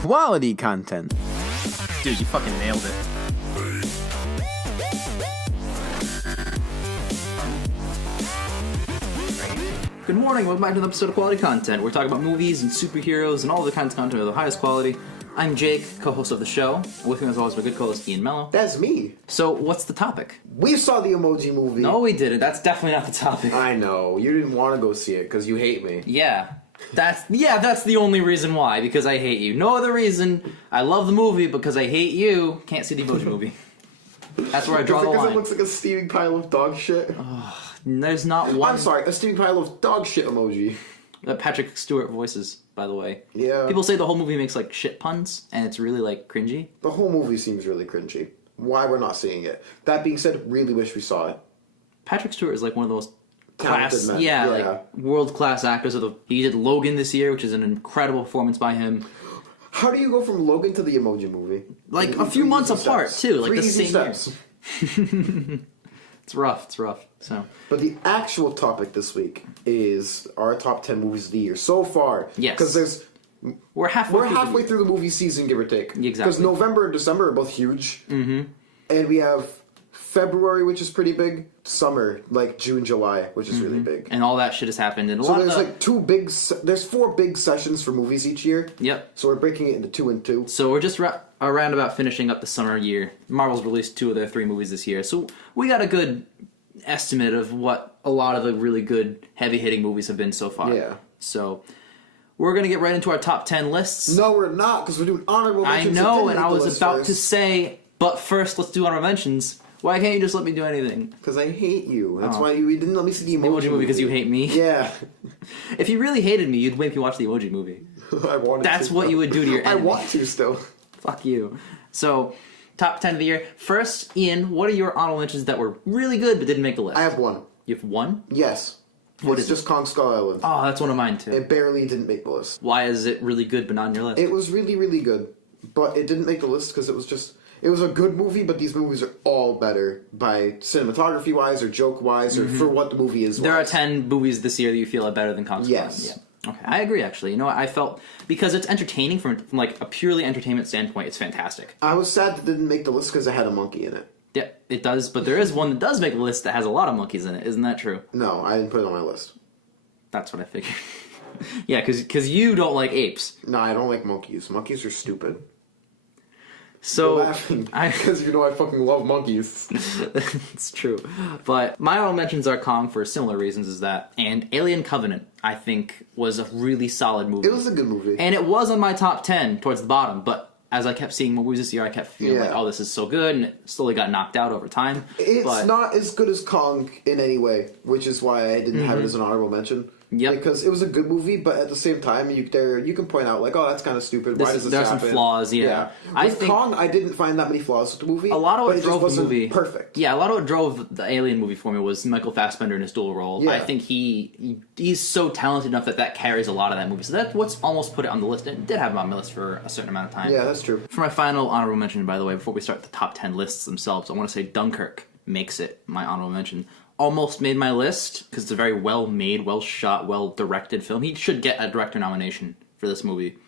quality content. Dude, you fucking nailed it. Good morning, welcome back to another episode of Quality Content. We're talking about movies and superheroes and all the kinds of content of the highest quality. I'm Jake, co-host of the show. With me as always, my good co-host Ian Mello. That's me. So, what's the topic? We saw the Emoji Movie. No, we didn't. That's definitely not the topic. I know. You didn't want to go see it because you hate me. Yeah. That's the only reason why, because I hate you. No other reason. I love the movie because I hate you. Can't see the Emoji Movie. That's where I draw the line. Because it looks like a steaming pile of dog shit. There's not one... I'm sorry, a steaming pile of dog shit emoji. Patrick Stewart voices, by the way. Yeah. People say the whole movie makes, like, shit puns, and it's really, like, cringy. The whole movie seems really cringy. Why we're not seeing it. That being said, really wish we saw it. Patrick Stewart is, like, one of the most Talented men. Yeah, Yeah. like, world-class actors. He did Logan this year, which is an incredible performance by him. How do you go from Logan to the Emoji Movie? Like, a few months apart, too. Like, the same year. It's rough. So, but the actual topic this week is our top 10 movies of the year so far. Yes. Because we're halfway through the movie season, give or take. Exactly. Because November and December are both huge. Mm-hmm. And we have February, which is pretty big. Summer, like June, July, which is really big. And all that shit has happened. And so there's like there's 4 big sessions for movies each year. Yep. So we're breaking it into 2 and 2. So we're just around about finishing up the summer year. Marvel's released 2 of their 3 movies this year. So we got a good estimate of what a lot of the really good heavy-hitting movies have been so far. Yeah. So we're going to get right into our top 10 lists. No, we're not, because we're doing honorable mentions. I know, and I was about to say, but first let's do honorable mentions. Why can't you just let me do anything? Because I hate you. That's why you didn't let me see the Emoji Movie. Because you hate me? Yeah. If you really hated me, you'd make me watch the Emoji Movie. I wanted That's to. what you would do to your enemy. I want to still. Fuck you. So, top 10 of the year. First, Ian, what are your honorable mentions that were really good but didn't make the list? I have one. You have one? Yes. It's just Kong Skull Island. Oh, that's one of mine too. It barely didn't make the list. Why is it really good but not on your list? It was really, really good. But it didn't make the list because it was a good movie, but these movies are all better by cinematography-wise or joke-wise or for what the movie is. There are 10 movies this year that you feel are better than Kong Skull Island. Yes. Yeah. Okay, I agree actually. You know what? I felt, because it's entertaining from like a purely entertainment standpoint, it's fantastic. I was sad that it didn't make the list because it had a monkey in it. Yeah, it does, but there is one that does make a list that has a lot of monkeys in it. Isn't that true? No, I didn't put it on my list. That's what I figured. Yeah, because you don't like apes. No, I don't like monkeys. Monkeys are stupid. So You're laughing because you know I fucking love monkeys. It's true. But my honorable mentions are Kong for similar reasons as that. And Alien Covenant, I think, was a really solid movie. It was a good movie. And it was on my top 10 towards the bottom, but as I kept seeing movies this year, I kept feeling like, oh, this is so good, and it slowly got knocked out over time. It's not as good as Kong in any way, which is why I didn't have it as an honorable mention. Yep. Because it was a good movie, but at the same time, you can point out, like, oh, that's kind of stupid. Why does this happen? There's some flaws, yeah. With Kong, I didn't find that many flaws with the movie. A lot of what drove the wasn't movie perfect. Yeah, a lot of what drove the Alien movie for me was Michael Fassbender in his dual role. Yeah. I think he's so talented enough that carries a lot of that movie. So that's what's almost put it on the list. It did have it on my list for a certain amount of time. Yeah, that's true. For my final honorable mention, by the way, before we start the top 10 lists themselves, I want to say Dunkirk makes it my honorable mention. Almost made my list because it's a very well-made, well-shot, well-directed film. He should get a director nomination for this movie.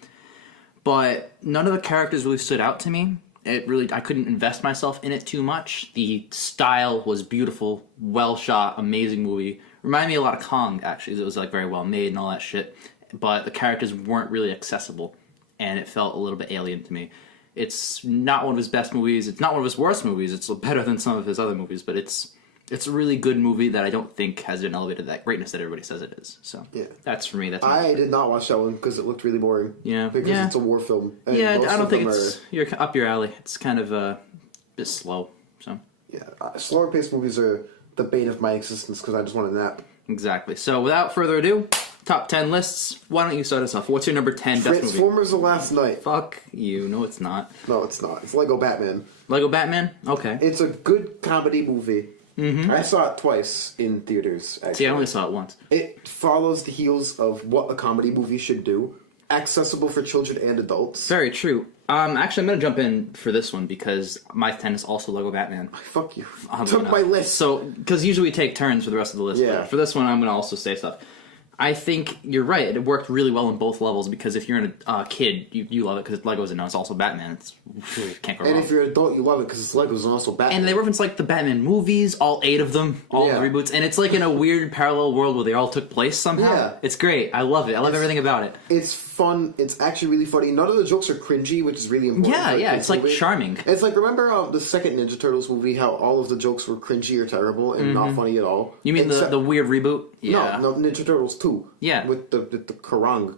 But none of the characters really stood out to me. I couldn't invest myself in it too much. The style was beautiful, well-shot, amazing movie. Reminded me a lot of Kong, actually. It was like very well-made and all that shit. But the characters weren't really accessible, and it felt a little bit alien to me. It's not one of his best movies. It's not one of his worst movies. It's better than some of his other movies, but it's a really good movie that I don't think has been elevated to that greatness that everybody says it is. So that's for me. I did not watch that one because it looked really boring. Yeah, because it's a war film. And I don't think it's up your alley. It's kind of a bit slow. So slower paced movies are the bane of my existence because I just want a nap. Exactly. So without further ado, top 10 lists. Why don't you start us off? What's your number 10 best movie? Transformers: The Last Night. Fuck you. No, it's not. No, it's not. It's Lego Batman. Lego Batman? Okay. It's a good comedy movie. Mm-hmm. I saw it twice in theaters, actually. See, I only saw it once. It follows the heels of what a comedy movie should do. Accessible for children and adults. Very true. Actually, I'm going to jump in for this one because my 10 is also Lego Batman. Fuck you. Took my list. So, because usually we take turns for the rest of the list. Yeah. But for this one, I'm going to also say stuff. I think you're right. It worked really well on both levels because if you're a kid, you love it because Legos and it's also Batman. Can't go wrong. And if you're an adult, you love it because it's Legos and also Batman. And they reference like the Batman movies, all 8 of them, all the reboots, and it's like in a weird parallel world where they all took place somehow. Yeah. It's great. I love it. I love everything about it. It's fun. It's actually really funny. None of the jokes are cringy, which is really important. Yeah. It's like charming. It's like, remember the second Ninja Turtles movie, how all of the jokes were cringy or terrible and not funny at all? You mean the weird reboot? Yeah. No, Ninja Turtles 2. Yeah. With the Kerrang.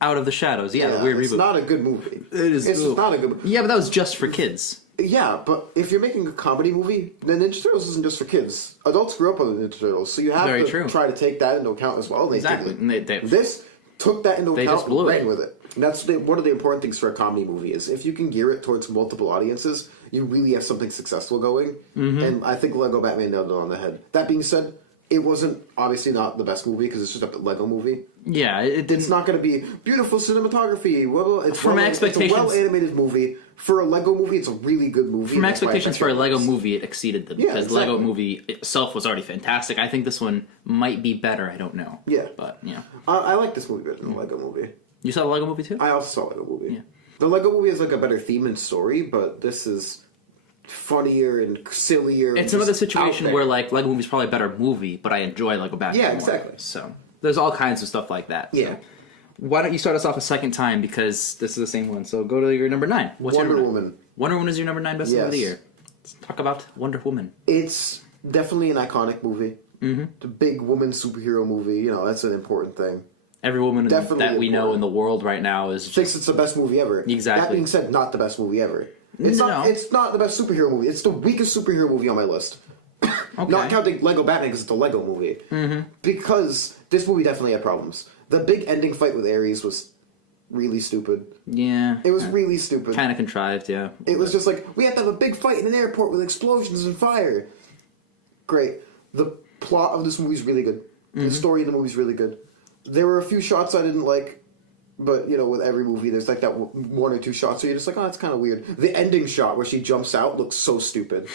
Out of the Shadows. The weird reboot. It's not a good movie. It's not a good movie. Yeah, but that was just for kids. Yeah, but if you're making a comedy movie, then Ninja Turtles isn't just for kids. Adults grew up on the Ninja Turtles, so you have to try to take that into account as well. Exactly. This took that into account and ran with it. And that's one of the important things for a comedy movie is if you can gear it towards multiple audiences, you really have something successful going. Mm-hmm. And I think Lego Batman nailed it on the head. That being said, it wasn't obviously not the best movie because it's just a Lego movie. Yeah, it didn't. It's not going to be beautiful cinematography. It's expectations, it's a well-animated movie. For a Lego movie, it's a really good movie. From expectations for a Lego movie, it exceeded them because Lego movie itself was already fantastic. I think this one might be better. I don't know. Yeah, but yeah, I like this movie better than the Lego movie. You saw the Lego movie too? I also saw the Lego movie. Yeah. The Lego movie has like a better theme and story, but this is funnier and sillier. It's another situation where like Lego movie's probably a better movie, but I enjoy Lego Batman. Yeah, more. exactly. So there's all kinds of stuff like that. Yeah. So. Why don't you start us off a second time because this is the same one? So go to your number 9. What's Wonder your Woman. Wonder Woman is your number 9 best film of the year. Let's talk about Wonder Woman. It's definitely an iconic movie. Mm-hmm. The big woman superhero movie. You know, that's an important thing. Every woman that we know in the world right now thinks it's the best movie ever. Exactly. That being said, not the best movie ever. It's not the best superhero movie. It's the weakest superhero movie on my list. Okay. Not counting Lego Batman because it's the Lego movie. Mm-hmm. Because this movie definitely had problems. The big ending fight with Ares was really stupid. Yeah. It was really stupid. Kind of contrived, yeah. It was just like, we have to have a big fight in an airport with explosions and fire. Great. The plot of this movie is really good. Mm-hmm. The story of the movie is really good. There were a few shots I didn't like. But, you know, with every movie, there's like that one or two shots where you're just like, oh, that's kind of weird. The ending shot where she jumps out looks so stupid.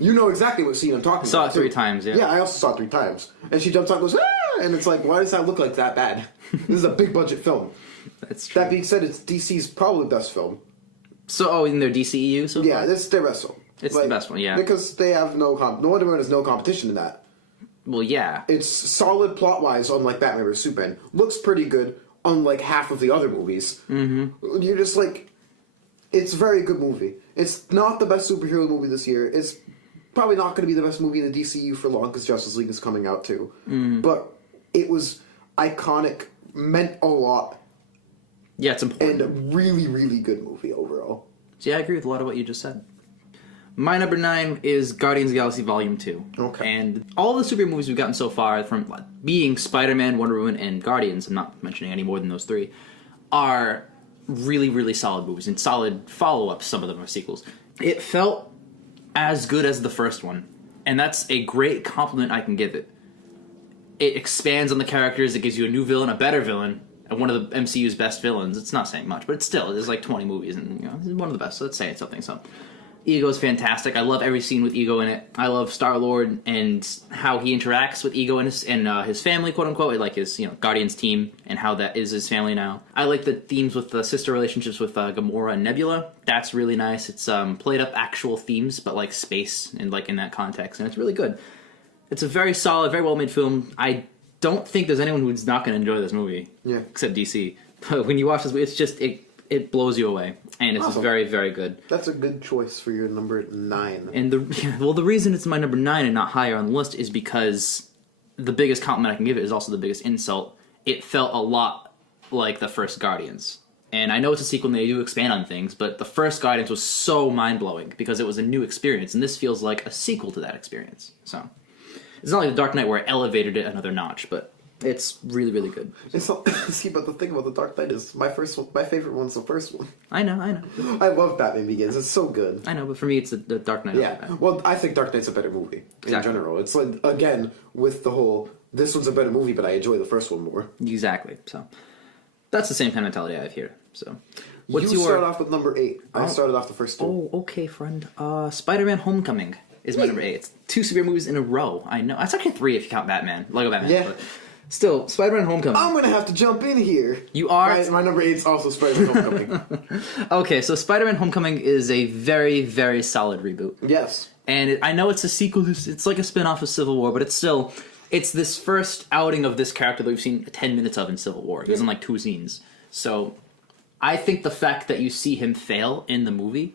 You know exactly what scene I'm talking about. Saw it 3 times, yeah. Yeah, I also saw it 3 times. And she jumps out and goes, ah! And it's like, why does that look like that bad? This is a big budget film. That's true. That being said, it's DC's probably best film. So, in their DCEU so far? Yeah, it's their best film. It's the best one, yeah. Because they have no Wonder Woman has no competition in that. Well, yeah. It's solid plot-wise, unlike Batman vs. Superman. Looks pretty good. Unlike half of the other movies. Mm-hmm. You're just like, it's a very good movie. It's not the best superhero movie this year. It's probably not going to be the best movie in the DCU for long because Justice League is coming out too. Mm. But it was iconic, meant a lot. Yeah, it's important. And a really, really good movie overall. So yeah, I agree with a lot of what you just said. My number 9 is Guardians of the Galaxy Volume 2. Okay. And all the superhero movies we've gotten so far, from being Spider-Man, Wonder Woman, and Guardians, I'm not mentioning any more than those 3, are really, really solid movies and solid follow-ups. Some of them are sequels. It felt as good as the first one, and that's a great compliment I can give it. It expands on the characters, it gives you a new villain, a better villain, and one of the MCU's best villains. It's not saying much, but it's still, there's like 20 movies, and you know, it's one of the best, so it's saying something, so... Ego's fantastic. I love every scene with Ego in it. I love Star-Lord and how he interacts with Ego and his family, quote-unquote, like his Guardians team, and how that is his family now. I like the themes with the sister relationships with Gamora and Nebula. That's really nice. It's played up actual themes, but like space and like in that context, and it's really good. It's a very solid, very well-made film. I don't think there's anyone who's not going to enjoy this movie, except DC. But when you watch this movie, it's just... It blows you away, and it's very, very good. That's a good choice for your number 9. And the reason it's my number 9 and not higher on the list is because the biggest compliment I can give it is also the biggest insult. It felt a lot like the first Guardians. And I know it's a sequel and they do expand on things, but the first Guardians was so mind-blowing because it was a new experience, and this feels like a sequel to that experience. So it's not like The Dark Knight where it elevated it another notch, but... It's really, really good. See, but the thing about The Dark Knight is my favorite one's the first one. I know. I love Batman Begins. It's so good. I know, but for me, it's the Dark Knight. Yeah. Well, I think Dark Knight's a better movie in general. It's like, again, with the whole, this one's a better movie, but I enjoy the first one more. Exactly. So, that's the same kind of mentality I have here. So, start off with number 8. I started off the first 2. Oh, okay, friend. Spider-Man Homecoming is my number 8. It's 2 superhero movies in a row. I know. It's actually 3 if you count Batman. Lego Batman. Yeah. But Still, Spider-Man Homecoming. I'm gonna have to jump in here. You are? My number 8 is also Spider-Man Homecoming. Okay, so Spider-Man Homecoming is a very, very solid reboot. Yes. And I know it's a sequel, it's like a spin-off of Civil War, but it's still, it's this first outing of this character that we've seen 10 minutes of in Civil War. He was in like 2 scenes. So I think the fact that you see him fail in the movie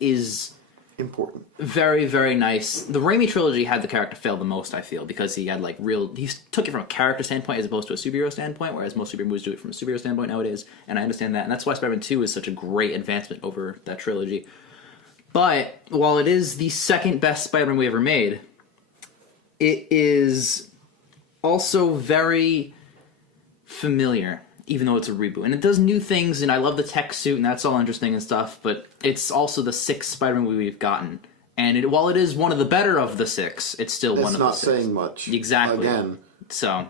is important. very, very nice. The Raimi trilogy had the character fail the most, I feel, because he had like he took it from a character standpoint as opposed to a superhero standpoint, whereas most superhero movies do it from a superhero standpoint nowadays, and I understand that, and that's why Spider-Man 2 is such a great advancement over that trilogy. But while it is the second best Spider-Man we ever made, it is also very familiar, even though it's a reboot. And it does new things, and I love the tech suit, and that's all interesting and stuff, but it's also the 6th Spider-Man movie we've gotten. And while it is one of the better of the 6, it's still one of the 6. It's not saying much. Exactly. Again. So,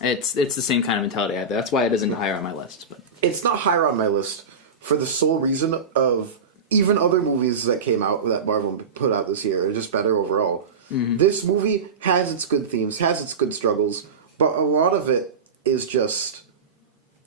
it's the same kind of mentality I have. That's why it isn't higher on my list. But It's not higher on my list for the sole reason of even other movies that came out that Marvel put out this year are just better overall. Mm-hmm. This movie has its good themes, has its good struggles, but a lot of it is just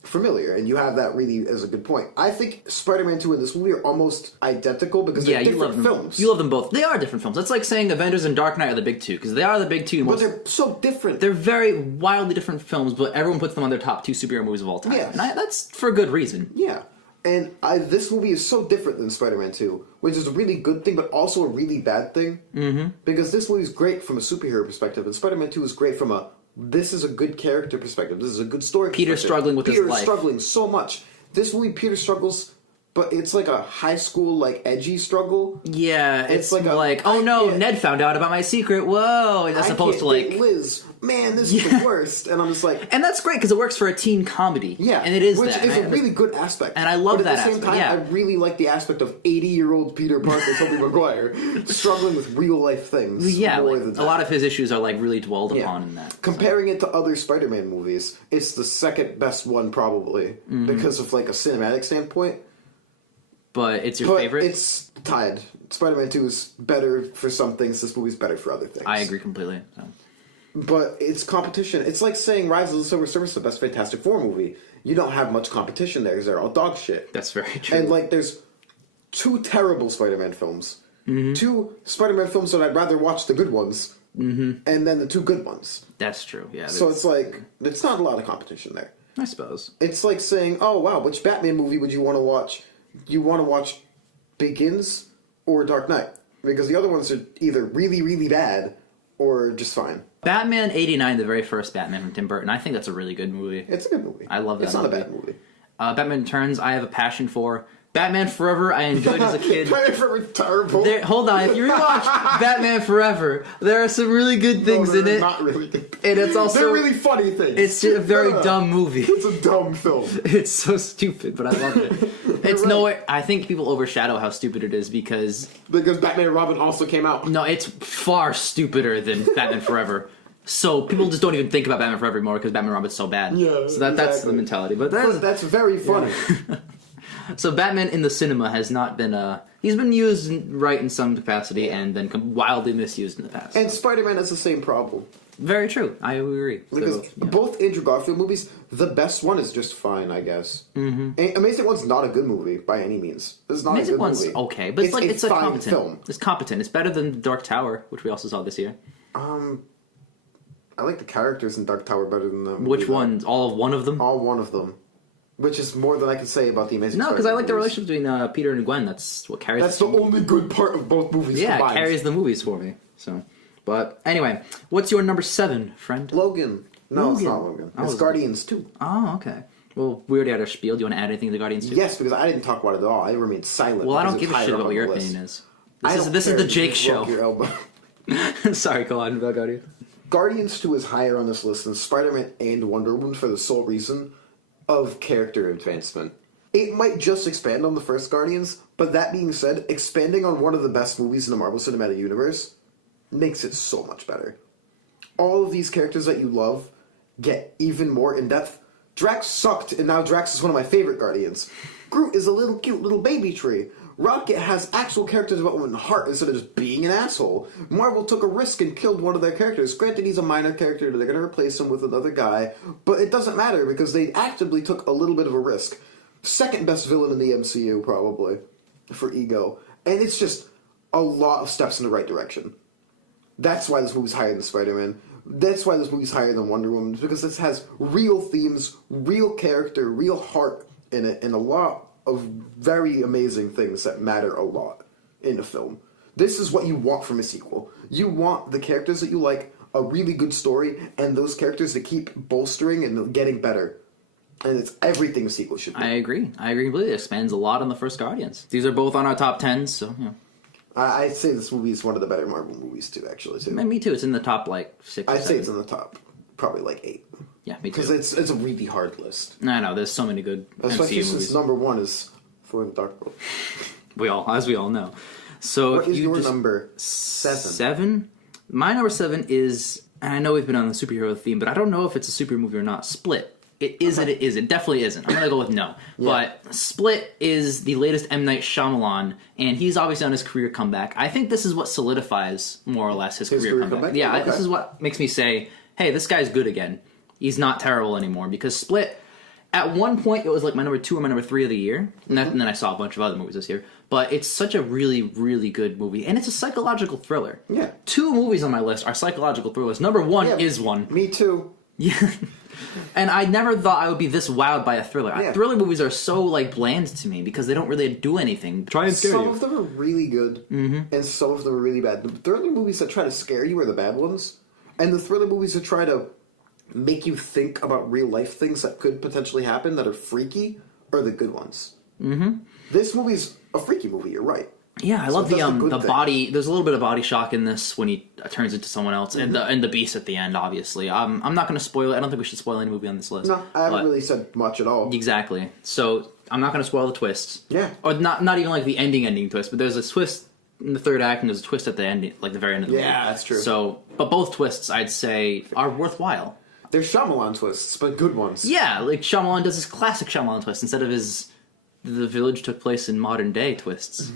familiar, and you have that really as a good point. I think Spider-Man 2 and this movie are almost identical because they're different films. You love them both. They are different films. That's like saying Avengers and Dark Knight are the big two, because they are the big two. But they're so different. They're very wildly different films, but everyone puts them on their top 2 superhero movies of all time. Yes. And that's for good reason. Yeah. And this movie is so different than Spider-Man 2, which is a really good thing, but also a really bad thing. Mm-hmm. Because this movie is great from a superhero perspective, and Spider-Man 2 is great from this is a good character perspective. This is a good story Peter perspective. struggling with his life. Peter struggling so much. This movie, Peter struggles, but it's like a high school, like, edgy struggle. Yeah, it's like oh no, Ned found out about my secret. Whoa, as opposed to like Liz. Man, this is the worst. And I'm just like, and that's great because it works for a teen comedy. yeah, and it is which that. is a really good aspect. And I love but that at the same aspect, time, yeah. I really like the aspect of 80-year-old Peter Parker, Tobey Maguire, struggling with real life things. Yeah, more like, than a lot of his issues are like really dwelled upon in that. Comparing it to other Spider-Man movies, it's the second best one probably because of like a cinematic standpoint. But it's your favorite? It's tied. Spider-Man 2 is better for some things. This movie's better for other things. I agree completely. So. But it's competition. It's like saying Rise of the Silver Surfer is the best Fantastic Four movie. You don't have much competition there because they're all dog shit. That's very true. And like, there's 2 terrible Spider-Man films. 2 Spider-Man films that I'd rather watch the good ones. And then the 2 good ones. That's true, yeah. So it's like, it's not a lot of competition there. I suppose. It's like saying, oh wow, which Batman movie would you want to watch? You want to watch Begins or Dark Knight? Because the other ones are either really, really bad or just fine. Batman 89, the very first Batman from Tim Burton, I think that's a really good movie. It's a good movie. I love that It's not a bad movie. Batman Returns, I have a passion for. Batman Forever, I enjoyed as a kid. Batman Forever is terrible. Hold on, if you rewatch Batman Forever, there are some really good things in it. Not really good. And it's also They're really funny things. It's a very dumb movie. It's a dumb film. It's so stupid, but I love it. It's nowhere. I think people overshadow how stupid it is because Batman and Robin also came out. No, it's far stupider than Batman Forever. So people just don't even think about Batman Forever anymore because Batman and Robin's so bad. Yeah, so that's the mentality. But that's very funny. Yeah. So Batman in the cinema has not been he's been used right in some capacity and then wildly misused in the past. And Spider-Man has the same problem. Very true. I agree. Because both Andrew Garfield movies, the best one is just fine, I guess. Mm-hmm. Amazing One's not a good movie by any means. It's not Amazing a good One's movie. okay, but it's a fine competent film. It's competent. It's better than Dark Tower, which we also saw this year. I like the characters in Dark Tower better than them. Which ones? All of one of them? All one of them. Which is more than I can say about the Amazing No, because Spider-Man I like the movies. relationship between Peter and Gwen. That's what carries. That's the only good part of both movies. Yeah, combined. it carries the movies for me. So, but anyway, what's your number 7, friend? Logan. No, Logan. it's not Logan. Oh, It's Guardians 2. Oh, okay. Well, we already had our spiel. Do you want to add anything to Guardians 2? Yes, because I didn't talk about it at all. I remained silent. Well, I don't because give a it's shit higher about up what your on the opinion list. is. This is the Jake Broke show. your elbow. Sorry, go on about Guardians. Guardians 2 is higher on this list than Spider-Man and Wonder Woman for the sole reason of character advancement. It might just expand on the first Guardians, but that being said, expanding on one of the best movies in the Marvel Cinematic Universe makes it so much better. All of these characters that you love get even more in-depth. Drax sucked, and now Drax is one of my favorite Guardians. Groot is a little cute little baby tree. Rocket has actual character development and heart instead of just being an asshole. Marvel took a risk and killed one of their characters. Granted, he's a minor character, they're going to replace him with another guy, but it doesn't matter because they actively took a little bit of a risk. Second best villain in the MCU, probably, for Ego. And it's just a lot of steps in the right direction. That's why this movie's higher than Spider-Man. That's why this movie's higher than Wonder Woman, because this has real themes, real character, real heart in it, and a lot of very amazing things that matter a lot in a film. This is what you want from a sequel. You want the characters that you like, a really good story, and those characters that keep bolstering and getting better. And it's everything a sequel should be. I agree completely. It expands a lot on the first Guardians. These are both on our top 10s, so, you know. I'd say this movie is one of the better Marvel movies, too, actually. Too. And me too. It's in the top, 6 or I'd 7. say it's in the top, probably 8. Yeah, me too. Because it's a really hard list. I know, there's so many good Especially MCU since movies. number 1 is For the Dark World. As we all know. So What is your just, number 7? 7? My number 7 is, and I know we've been on the superhero theme, but I don't know if it's a superhero movie or not. Split. It is it is. It definitely isn't. I'm going to go with no. Yeah. But Split is the latest M. Night Shyamalan, and he's obviously on his career comeback. I think this is what solidifies, more or less, his career comeback. Yeah, okay. This is what makes me say, hey, this guy's good again. He's not terrible anymore. Because Split, at one point, it was like my number 2 or my number 3 of the year. And then I saw a bunch of other movies this year. But it's such a really, really good movie. And it's a psychological thriller. Yeah. 2 movies on my list are psychological thrillers. Number 1 is one. Me too. Yeah. And I never thought I would be this wowed by a thriller. Yeah. Thriller movies are so bland to me because they don't really do anything. Try and scare you. Some of them are really good, and some of them are really bad. The thriller movies that try to scare you are the bad ones, and the thriller movies that try to make you think about real life things that could potentially happen that are freaky are the good ones. This movie's a freaky movie. You're right. Yeah, I love the thing. body. There's a little bit of body shock in this when he turns into someone else, and the beast at the end. Obviously, I'm not going to spoil it. I don't think we should spoil any movie on this list. No, I haven't really said much at all. Exactly. So I'm not going to spoil the twists. Yeah, or not even like the ending twist. But there's a twist in the third act, and there's a twist at the end, like the very end of the movie. Yeah, that's true. So, but both twists, I'd say, are worthwhile. They're Shyamalan twists, but good ones. Yeah, like Shyamalan does his classic Shyamalan twist instead of his the village took place in modern day twists.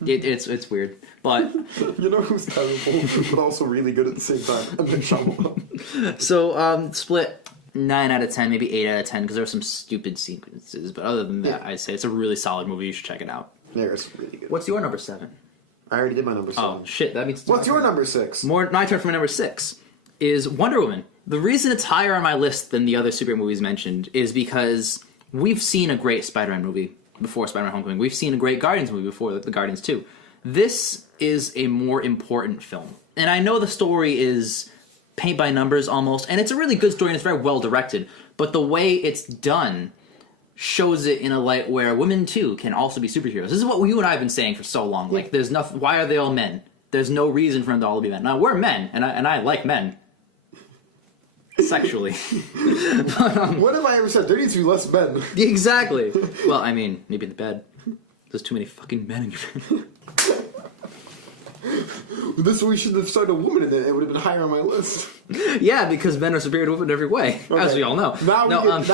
It's weird, but you know who's terrible but also really good at the same time? And then Shyamalan. So Split 9 out of 10, maybe 8 out of 10 because there are some stupid sequences, but other than that, I'd say it's a really solid movie. You should check it out. Yeah, it's really good. What's your number 7? I already did my number 7. Oh shit, that means what's your number 6? My turn for my number 6 is Wonder Woman. The reason it's higher on my list than the other superhero movies mentioned is because we've seen a great Spider-Man movie before Spider-Man Homecoming. We've seen a great Guardians movie before the Guardians 2. This is a more important film. And I know the story is paint by numbers almost, and it's a really good story and it's very well directed, but the way it's done shows it in a light where women too can also be superheroes. This is what you and I have been saying for so long. Like, there's nothing. Why are they all men? There's no reason for them to all be men. Now we're men, and I like men. Sexually. But, what have I ever said? There needs to be less men. Exactly. Well, I mean, maybe in the bed. There's too many fucking men in your bed. This we should have started a woman in it. It would have been higher on my list. Yeah, because men are superior to women in every way, as we all know. Now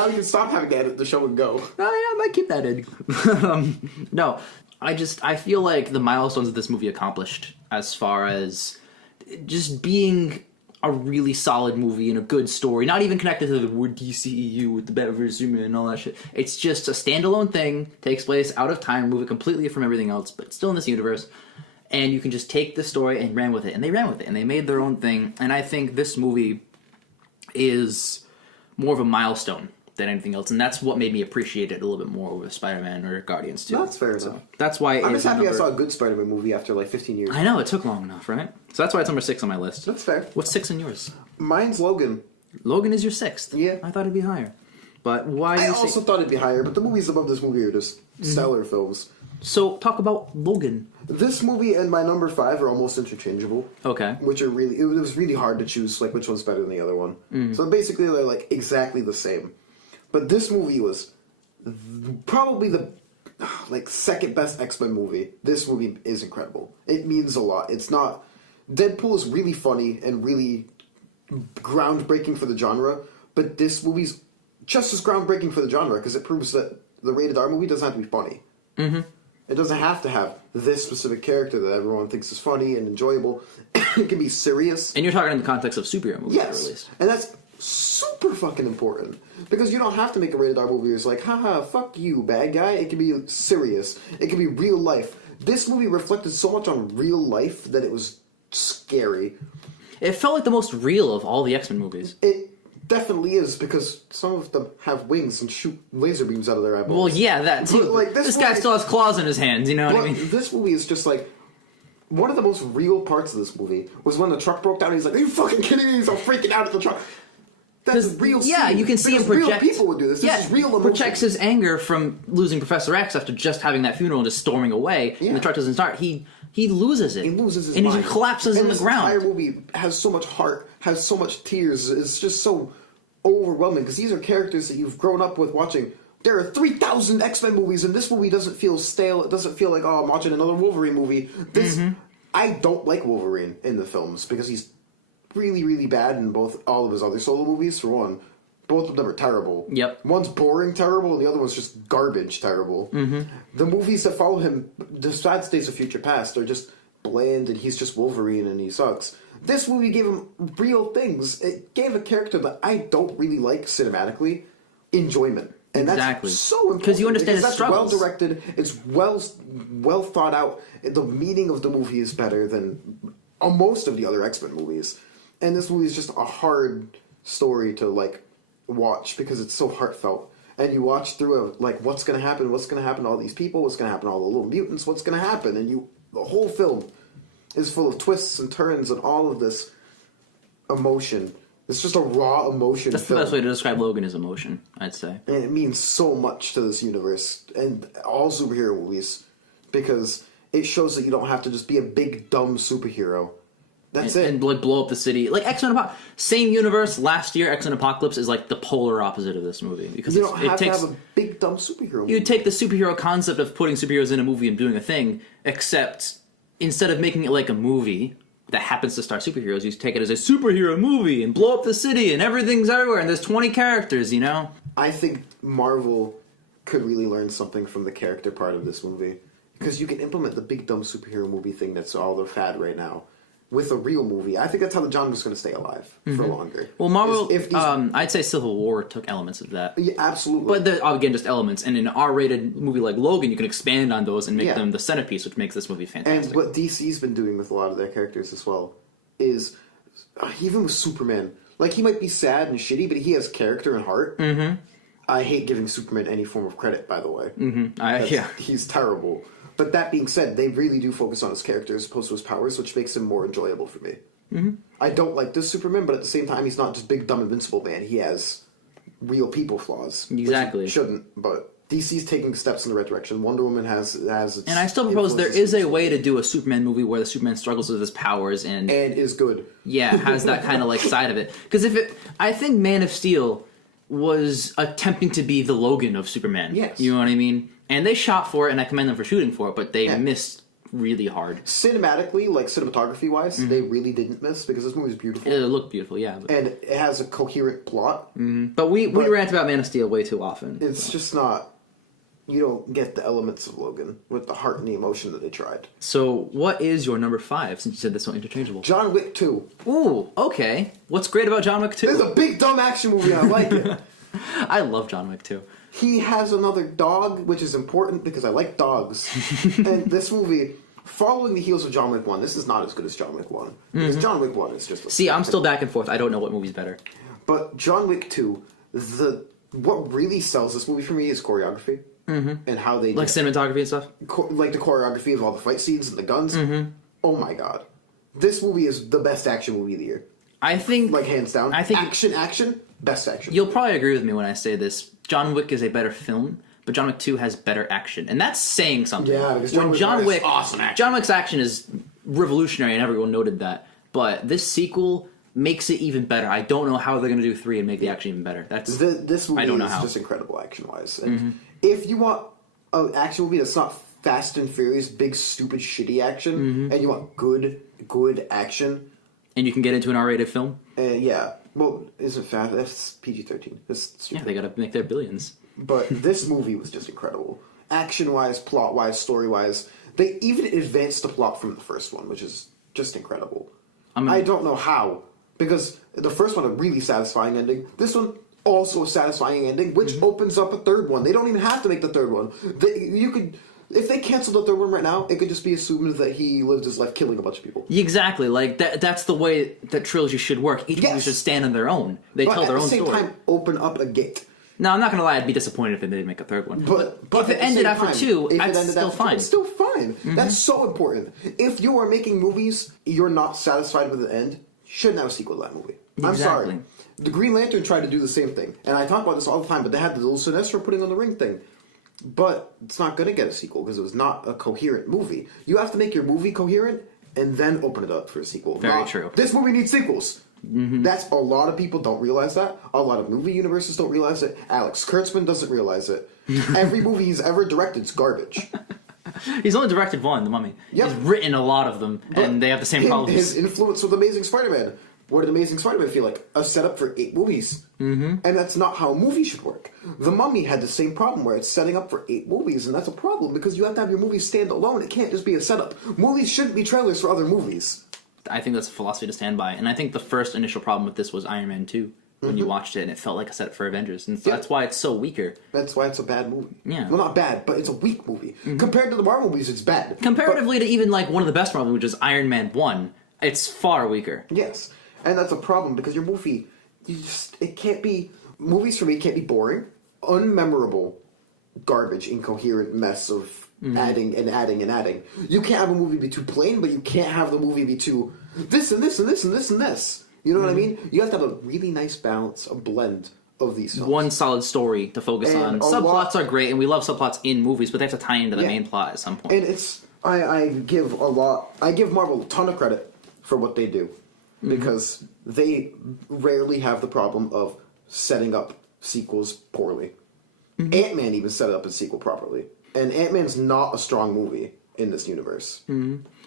we can stop having to edit the show and go. Oh yeah, I might keep that in. No, I feel like the milestones that this movie accomplished, as far as just being a really solid movie and a good story, not even connected to the DCEU with the Batman vs Superman and all that shit. It's just a standalone thing, takes place out of time, remove it completely from everything else, but still in this universe. And you can just take the story and ran with it. And they ran with it, and they made their own thing. And I think this movie is more of a milestone than anything else. And that's what made me appreciate it a little bit more over Spider-Man or Guardians 2. That's fair enough. That's why I'm just happy I saw a good Spider-Man movie after like 15 years. I know, it took long enough, right? So that's why it's number 6 on my list. That's fair. What's 6 on yours? Mine's Logan. Logan is your 6th? Yeah. I thought it'd be higher. But why do I you also thought it'd be higher, but the movies above this movie are just stellar films. So, talk about Logan. This movie and my number 5 are almost interchangeable. Okay. Which are really... It was really hard to choose like which one's better than the other one. So basically they're like exactly the same. But this movie was probably the second best X-Men movie. This movie is incredible. It means a lot. It's not... Deadpool is really funny and really groundbreaking for the genre, but this movie's just as groundbreaking for the genre because it proves that the rated R movie doesn't have to be funny. It doesn't have to have this specific character that everyone thinks is funny and enjoyable. It can be serious. And you're talking in the context of superhero movies, Yes, at least. and that's super fucking important because you don't have to make a rated R movie. It's like, haha, fuck you, bad guy. It can be serious. It can be real life. This movie reflected so much on real life that it was scary. It felt like the most real of all the X-Men movies. It definitely is because some of them have wings and shoot laser beams out of their eyeballs. Well, yeah, that too. But, like, this guy still has claws in his hands, you know what I mean? This movie is just like. One of the most real parts of this movie was when the truck broke down and he's like, are you fucking kidding me? He's all freaking out at the truck. That's real. Yeah, you can see him because project. Real people would do this. This is real emotion. Projects his anger from losing Professor X after just having that funeral and just storming away. Yeah. And the truck doesn't start. He loses it. He loses his and mind. he collapses and in the ground. This entire movie has so much heart, has so much tears. It's just so overwhelming because these are characters that you've grown up with watching. There are 3,000 X-Men movies, and this movie doesn't feel stale. It doesn't feel like, oh, I'm watching another Wolverine movie. This. I don't like Wolverine in the films because he's really, really bad in all of his other solo movies, for one. Both of them are terrible. Yep. One's boring terrible, and the other one's just garbage terrible. Mm-hmm. The movies that follow him, besides Days of Future Past, are just bland, and he's just Wolverine, and he sucks. This movie gave him real things. It gave a character that I don't really like cinematically enjoyment. And exactly. That's so important. Because you understand his that's struggles. Well directed. It's well thought out. The meaning of the movie is better than most of the other X-Men movies. And this movie is just a hard story to like watch because it's so heartfelt. And you watch through what's going to happen? What's going to happen to all these people? What's going to happen to all the little mutants? What's going to happen? And the whole film is full of twists and turns and all of this emotion. It's just a raw emotion. That's film. the best way to describe Logan is emotion, I'd say. And it means so much to this universe and all superhero movies because it shows that you don't have to just be a big, dumb superhero. That's it. And like blow up the city. Like X-Men Apocalypse. Same universe, last year, X-Men Apocalypse is like the polar opposite of this movie. Because you don't have to have a big, dumb superhero movie. You take the superhero concept of putting superheroes in a movie and doing a thing, except instead of making it like a movie that happens to star superheroes, you take it as a superhero movie and blow up the city and everything's everywhere and there's 20 characters, you know? I think Marvel could really learn something from the character part of this movie. Because you can implement the big dumb superhero movie thing that's all the fad right now with a real movie. I think that's how the genre's going to stay alive for longer. Well, Marvel, if these, I'd say Civil War took elements of that. Yeah, absolutely. But they're, again, just elements. And in an R-rated movie like Logan, you can expand on those and make them the centerpiece, which makes this movie fantastic. And what DC's been doing with a lot of their characters as well is, even with Superman, like he might be sad and shitty, but he has character and heart. Mm-hmm. I hate giving Superman any form of credit, by the way. Mm-hmm. He's terrible. But that being said, they really do focus on his character as opposed to his powers, which makes him more enjoyable for me. Mm-hmm. I don't like this Superman, but at the same time, he's not just big, dumb, invincible man. He has real people flaws. Exactly. Which he shouldn't, but DC's taking steps in the right direction. Wonder Woman has its and I still propose there is a way to do a Superman movie where the Superman struggles with his powers and is good. Yeah, has that kind of like side of it. Because I think Man of Steel was attempting to be the Logan of Superman. Yes. You know what I mean? And they shot for it, and I commend them for shooting for it, but they missed really hard. Cinematically, like cinematography-wise, they really didn't miss because this movie's beautiful. It looked beautiful, yeah. And it has a coherent plot. But we rant about Man of Steel way too often. It's just not... You don't get the elements of Logan with the heart and the emotion that they tried. So, what is your number 5, since you said this so interchangeable? John Wick 2. Ooh, okay. What's great about John Wick 2? It's a big, dumb action movie, and I like it. I love John Wick 2. He has another dog, which is important because I like dogs. And this movie, following the heels of John Wick 1, this is not as good as John Wick 1. Because John Wick 1 is just... See, I'm still back and forth. I don't know what movie's better. But John Wick 2, what really sells this movie for me is choreography. And how they... Like cinematography and stuff? Like the choreography of all the fight scenes and the guns. Oh my god. This movie is the best action movie of the year. I think... Like, hands down. I think... Action, best action. You'll probably agree with me when I say this. John Wick is a better film, but John Wick 2 has better action. And that's saying something. Yeah, because John Wick awesome action. John Wick's action is revolutionary, and everyone noted that. But this sequel makes it even better. I don't know how they're going to do 3 and make the action even better. This movie I don't know is how. just incredible action-wise. And if you want an action movie that's not Fast and Furious, big, stupid, shitty action, and you want good action... And you can get into an R-rated film? Yeah. Well, isn't That's PG-13. That's stupid. Yeah, they got to make their billions. But this movie was just incredible. action-wise, plot-wise, story-wise. They even advanced the plot from the first one, which is just incredible. I don't know how, because the first one, a really satisfying ending. This one, also a satisfying ending, which opens up a third one. They don't even have to make the third one. If they canceled the third one right now, it could just be assumed that he lived his life killing a bunch of people. Exactly. Like, that's the way that trilogy should work. Each movie should stand on their own. They tell their own story. But at the same time, open up a gate. Now, I'm not going to lie, I'd be disappointed if they didn't make a third one. But if it ended after two, that's still fine. It's still fine. That's so important. If you are making movies, you're not satisfied with the end, you shouldn't have a sequel to that movie. I'm sorry. The Green Lantern tried to do the same thing. And I talk about this all the time, but they had the little Sinestro putting on the ring thing. But it's not going to get a sequel because it was not a coherent movie. You have to make your movie coherent and then open it up for a sequel. Very true. This movie needs sequels. That's a lot of people don't realize that. A lot of movie universes don't realize it. Alex Kurtzman doesn't realize it. Every movie he's ever directed is garbage. He's only directed one, The Mummy. Yep. He's written a lot of them, and they have the same problems. His influence with Amazing Spider-Man. What did Amazing Spider-Man feel like? A setup for 8 movies. And that's not how a movie should work. The Mummy had the same problem where it's setting up for 8 movies, and that's a problem because you have to have your movies stand alone. It can't just be a setup. Movies shouldn't be trailers for other movies. I think that's a philosophy to stand by. And I think the first initial problem with this was Iron Man 2. When you watched it, and it felt like a setup for Avengers. And that's why it's so weaker. That's why it's a bad movie. Yeah. Well, not bad, but it's a weak movie. Compared to the Marvel movies, it's bad. Comparatively to even like one of the best Marvel movies, which is Iron Man 1, it's far weaker. Yes. And that's a problem because your movie, it can't be, movies for me can't be boring, unmemorable, garbage, incoherent mess of adding and adding and adding. You can't have a movie be too plain, but you can't have the movie be too this and this and this and this and this. You know what I mean? You have to have a really nice balance, a blend of these films. One solid story to focus on. Subplots are great, and we love subplots in movies, but they have to tie into the main plot at some point. And it's, I give Marvel a ton of credit for what they do. Because they rarely have the problem of setting up sequels poorly. Ant-Man even set up a sequel properly. And Ant-Man's not a strong movie in this universe.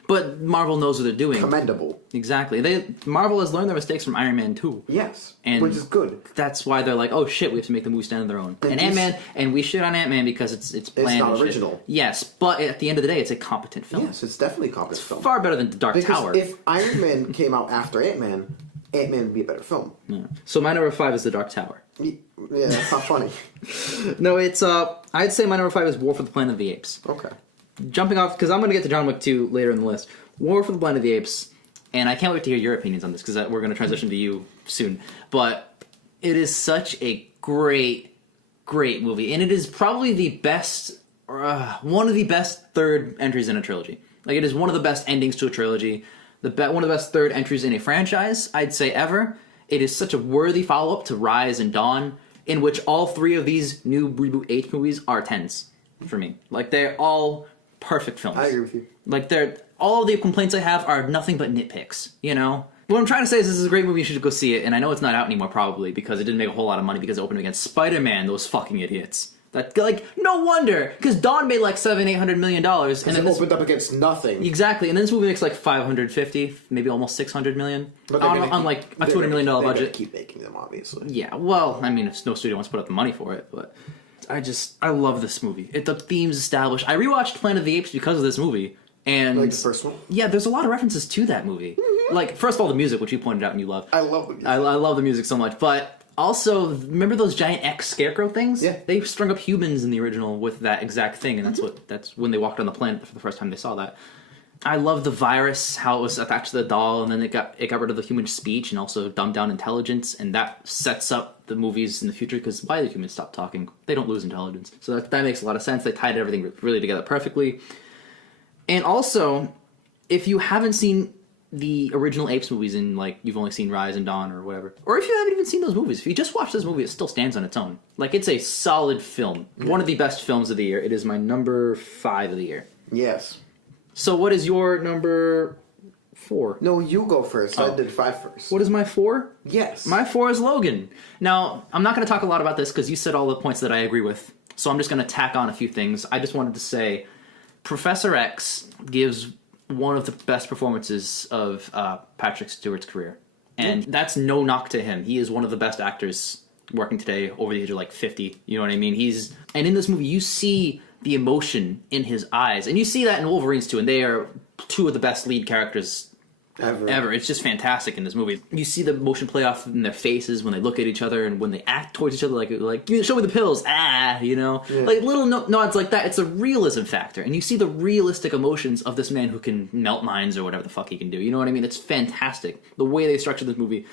But Marvel knows what they're doing. Commendable. Exactly. Marvel has learned their mistakes from Iron Man 2. Yes, and which is good. That's why they're like, oh shit, we have to make the movie stand on their own. And Ant-Man, and we shit on Ant-Man because it's bland. It's not original. Shit. Yes, but at the end of the day, it's a competent film. Yes, it's definitely a competent film. Far better than The Dark Tower. If Iron Man came out after Ant-Man, Ant-Man would be a better film. Yeah. So my number 5 is The Dark Tower. Yeah, that's not funny. No, it's I'd say my number 5 is War for the Planet of the Apes. Okay. Jumping off, because I'm going to get to John Wick 2 later in the list. War for the Planet of the Apes, and I can't wait to hear your opinions on this, because we're going to transition to you soon. But it is such a great, great movie, and it is probably the best, one of the best third entries in a trilogy. Like, it is one of the best endings to a trilogy, one of the best third entries in a franchise, I'd say, ever. It is such a worthy follow-up to Rise and Dawn, in which all 3 of these new reboot Apes movies are 10s for me. Like, they're all perfect films. I agree with you. Like, all of the complaints I have are nothing but nitpicks, you know? What I'm trying to say is this is a great movie, you should go see it, and I know it's not out anymore probably, because it didn't make a whole lot of money because it opened against Spider-Man, those fucking idiots. That, like, no wonder, because Dawn made like $700-800 million, and then it opened up against nothing. Exactly, and then this movie makes like 550, maybe almost 600 million, on like a $200 million budget. Keep making them, obviously. Yeah, well, I mean, if no studio wants to put up the money for it, but I love this movie. The theme's established. I rewatched Planet of the Apes because of this movie. And like the first one? Yeah, there's a lot of references to that movie. Like, first of all, the music, which you pointed out and you love. I love the music. I love the music so much. But also, remember those giant X scarecrow things? Yeah. They strung up humans in the original with that exact thing, and that's when they walked on the planet for the first time they saw that. I love the virus, how it was attached to the doll, and then it got rid of the human speech and also dumbed down intelligence, and that sets up the movies in the future, because why do humans stop talking? They don't lose intelligence. So that makes a lot of sense. They tied everything really together perfectly. And also, if you haven't seen the original Apes movies and, like, you've only seen Rise and Dawn or whatever, or if you haven't even seen those movies, if you just watch this movie, it still stands on its own. Like, it's a solid film. One of the best films of the year. It is my number 5 of the year. Yes. So what is your number 4? No, you go first. I did 5 first. What is my 4? Yes. My 4 is Logan. Now, I'm not going to talk a lot about this because you said all the points that I agree with, so I'm just going to tack on a few things. I just wanted to say Professor X gives one of the best performances of Patrick Stewart's career. And that's no knock to him. He is one of the best actors working today over the age of like 50. You know what I mean? And in this movie, you see the emotion in his eyes. And you see that in Wolverines too, and they are two of the best lead characters ever. It's just fantastic in this movie. You see the emotion play off in their faces when they look at each other and when they act towards each other, like show me the pills, you know, like little nods like that. It's a realism factor, and you see the realistic emotions of this man who can melt minds or whatever the fuck he can do. You know what I mean? It's fantastic the way they structured this movie.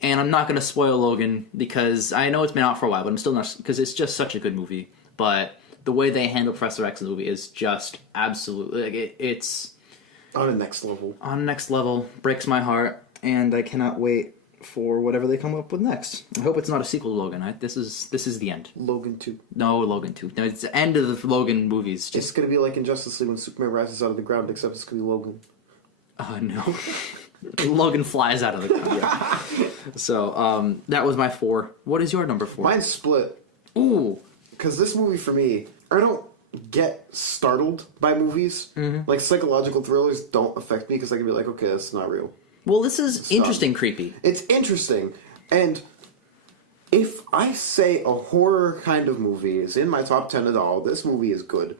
And I'm not going to spoil Logan because I know it's been out for a while, but I'm still not, because it's just such a good movie. But the way they handle Professor X in the movie is just absolutely, like, it's on a next level. On a next level, breaks my heart, and I cannot wait for whatever they come up with next. I hope it's not a sequel to Logan. This is the end. Logan 2. No, Logan 2. No, it's the end of the Logan movies. It's gonna be like in Justice League when Superman rises out of the ground, except it's gonna be Logan. No. Logan flies out of the ground. Yeah. So, that was my 4. What is your number 4? Mine's split. Ooh. Because this movie, for me, I don't get startled by movies. Mm-hmm. Like, psychological thrillers don't affect me because I can be like, okay, that's not real. Well, this is interesting creepy. It's interesting. And if I say a horror kind of movie is in my top 10 at all, this movie is good.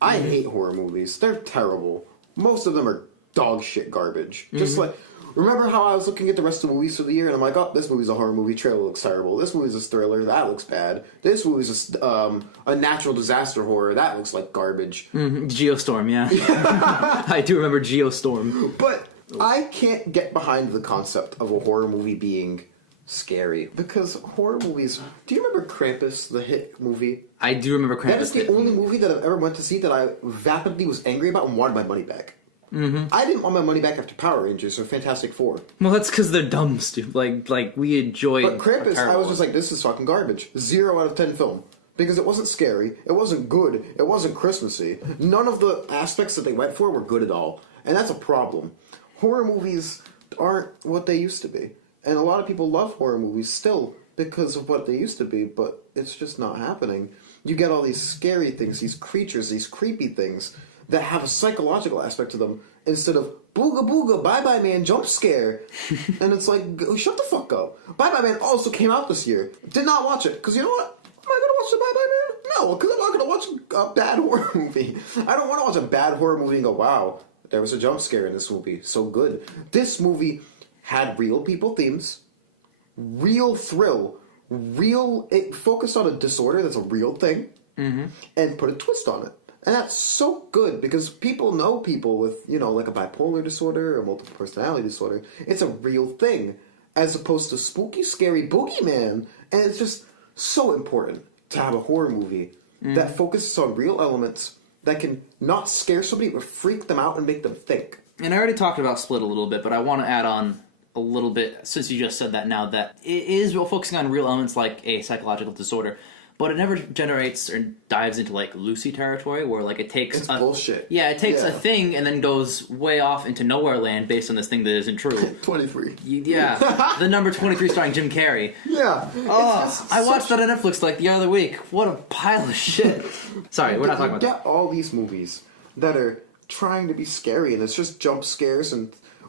I hate horror movies. They're terrible. Most of them are dog shit garbage. Just like, remember how I was looking at the rest of the movies for the year and I'm like, oh, this movie's a horror movie, trailer looks terrible. This movie's a thriller, that looks bad. This movie's a natural disaster horror, that looks like garbage. Geostorm, yeah. I do remember Geostorm. But I can't get behind the concept of a horror movie being scary. Because horror movies... Do you remember Krampus, the hit movie? I do remember Krampus. That is the only movie that I've ever went to see that I vapidly was angry about and wanted my money back. I didn't want my money back after Power Rangers or Fantastic Four. Well, that's because they're dumb, stupid. Like we enjoyed. But Krampus, I was just like, this is fucking garbage. 0 out of 10 film. Because it wasn't scary, it wasn't good, it wasn't Christmassy. None of the aspects that they went for were good at all. And that's a problem. Horror movies aren't what they used to be. And a lot of people love horror movies still because of what they used to be, but it's just not happening. You get all these scary things, these creatures, these creepy things that have a psychological aspect to them instead of booga booga, bye bye man, jump scare. And it's like, shut the fuck up. Bye bye man also came out this year. Did not watch it, because you know what? Am I going to watch the Bye Bye Man? No, because I'm not going to watch a bad horror movie. I don't want to watch a bad horror movie and go, wow, there was a jump scare in this movie. So good. This movie had real people themes, real thrill, it focused on a disorder that's a real thing, and put a twist on it. And that's so good because people know people with, you know, like a bipolar disorder or multiple personality disorder. It's a real thing as opposed to spooky, scary boogeyman. And it's just so important to have a horror movie that focuses on real elements that can not scare somebody but freak them out and make them think. And I already talked about Split a little bit, but I want to add on a little bit, since you just said that now, that it is focusing on real elements like a psychological disorder. But it never generates or dives into, like, Lucy territory, where, like, it takes... It's bullshit. Yeah, it takes a thing and then goes way off into nowhere land based on this thing that isn't true. 23. Yeah. The number 23 starring Jim Carrey. Yeah. I watched that on Netflix, like, the other week. What a pile of shit. Sorry, we're not talking about that. You get all these movies that are trying to be scary, and it's just jump scares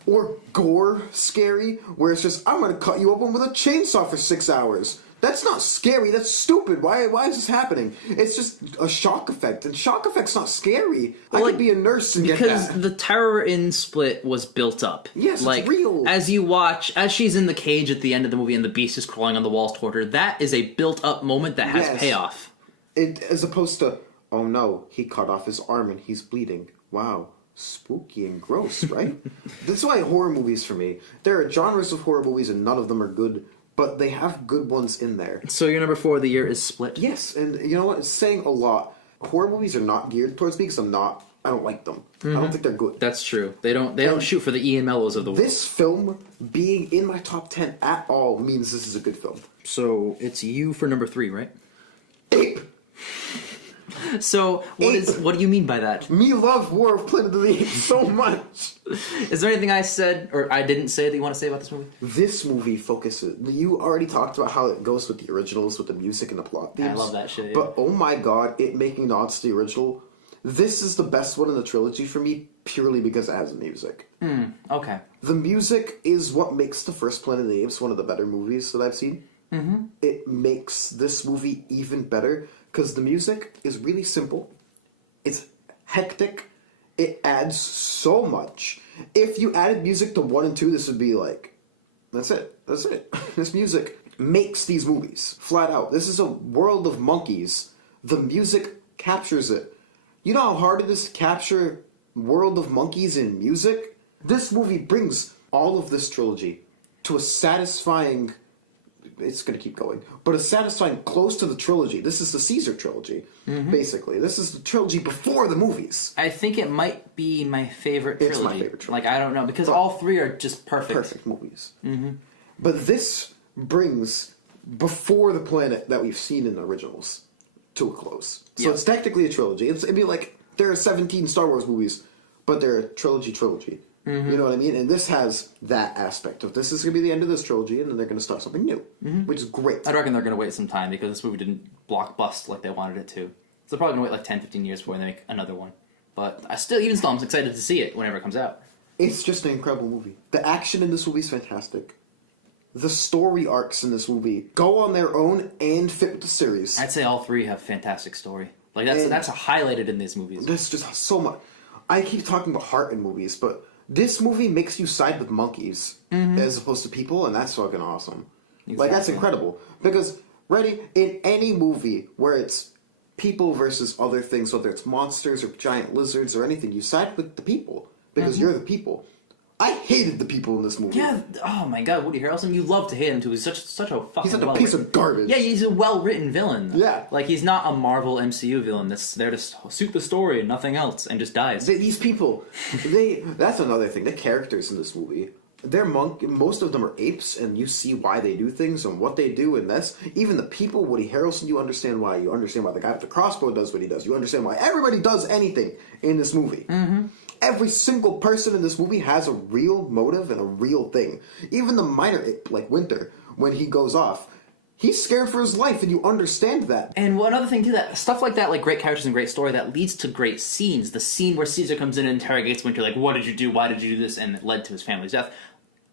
or gore scary, where it's just, I'm going to cut you open with a chainsaw for 6 hours. That's not scary. That's stupid. Why is this happening? It's just a shock effect, and shock effect's not scary. Well, I could be a nurse and get that. Because the terror in Split was built up. Yes, like, it's real. As you watch, as she's in the cage at the end of the movie and the beast is crawling on the walls toward her, that is a built-up moment that has payoff. As opposed to, oh no, he cut off his arm and he's bleeding. Wow. Spooky and gross, right? That's why horror movies for me. There are genres of horror movies and none of them are good. But they have good ones in there. So your number 4 of the year is Split? Yes, and you know what? It's saying a lot. Horror movies are not geared towards me because I don't like them. I don't think they're good. That's true. They don't shoot for the Ian Mellows of the world. This film being in my top 10 at all means this is a good film. So it's you for number 3, right? Ape! So what do you mean by that? Me love War of Planet of the Apes so much. Is there anything I said or I didn't say that you want to say about this movie? This movie focuses. You already talked about how it goes with the originals, with the music and the plot themes. I love that shit. Yeah. But oh my god, it making nods to the original. This is the best one in the trilogy for me, purely because it has music. Okay. The music is what makes the first Planet of the Apes one of the better movies that I've seen. It makes this movie even better because the music is really simple. It's hectic. It adds so much. If you added music to 1 and 2, this would be like, that's it. That's it. This music makes these movies, flat out. This is a world of monkeys. The music captures it. You know how hard it is to capture World of Monkeys in music? This movie brings all of this trilogy to a satisfying... It's going to keep going. But a satisfying close to the trilogy. This is the Caesar trilogy, basically. This is the trilogy before the movies. I think it might be my favorite trilogy. It's my favorite trilogy. Like, I don't know, because all three are just perfect. Perfect movies. But this brings before the planet that we've seen in the originals to a close. So it's technically a trilogy. It'd be like there are 17 Star Wars movies, but they're a trilogy. You know what I mean? And this has that aspect of this is going to be the end of this trilogy, and then they're going to start something new, which is great. I reckon they're going to wait some time because this movie didn't blockbust like they wanted it to. So they're probably going to wait like 10, 15 years before they make another one. But I'm excited to see it whenever it comes out. It's just an incredible movie. The action in this movie is fantastic. The story arcs in this movie go on their own and fit with the series. I'd say all three have fantastic story. Like that's highlighted in these movies. There's just so much. I keep talking about heart in movies, but this movie makes you side with monkeys as opposed to people, and that's fucking awesome. Exactly. Like, that's incredible. Because, ready, in any movie where it's people versus other things, whether it's monsters or giant lizards or anything, you side with the people because you're the people. I hated the people in this movie. Yeah, oh my god, Woody Harrelson, you love to hate him too. He's such a fucking He's such a piece of garbage. Yeah, he's a well-written villain. Yeah. Like, he's not a Marvel MCU villain that's there to suit the story and nothing else and just dies. These people, that's another thing. The characters in this movie, most of them are apes, and you see why they do things and what they do, and that's, even the people, Woody Harrelson, you understand why. You understand why the guy with the crossbow does what he does. You understand why everybody does anything in this movie. Every single person in this movie has a real motive and a real thing. Even the minor ape, like Winter, when he goes off, he's scared for his life, and you understand that. And one other thing too, that stuff like that, like great characters and great story, that leads to great scenes. The scene where Caesar comes in and interrogates Winter, like, what did you do, why did you do this, and it led to his family's death.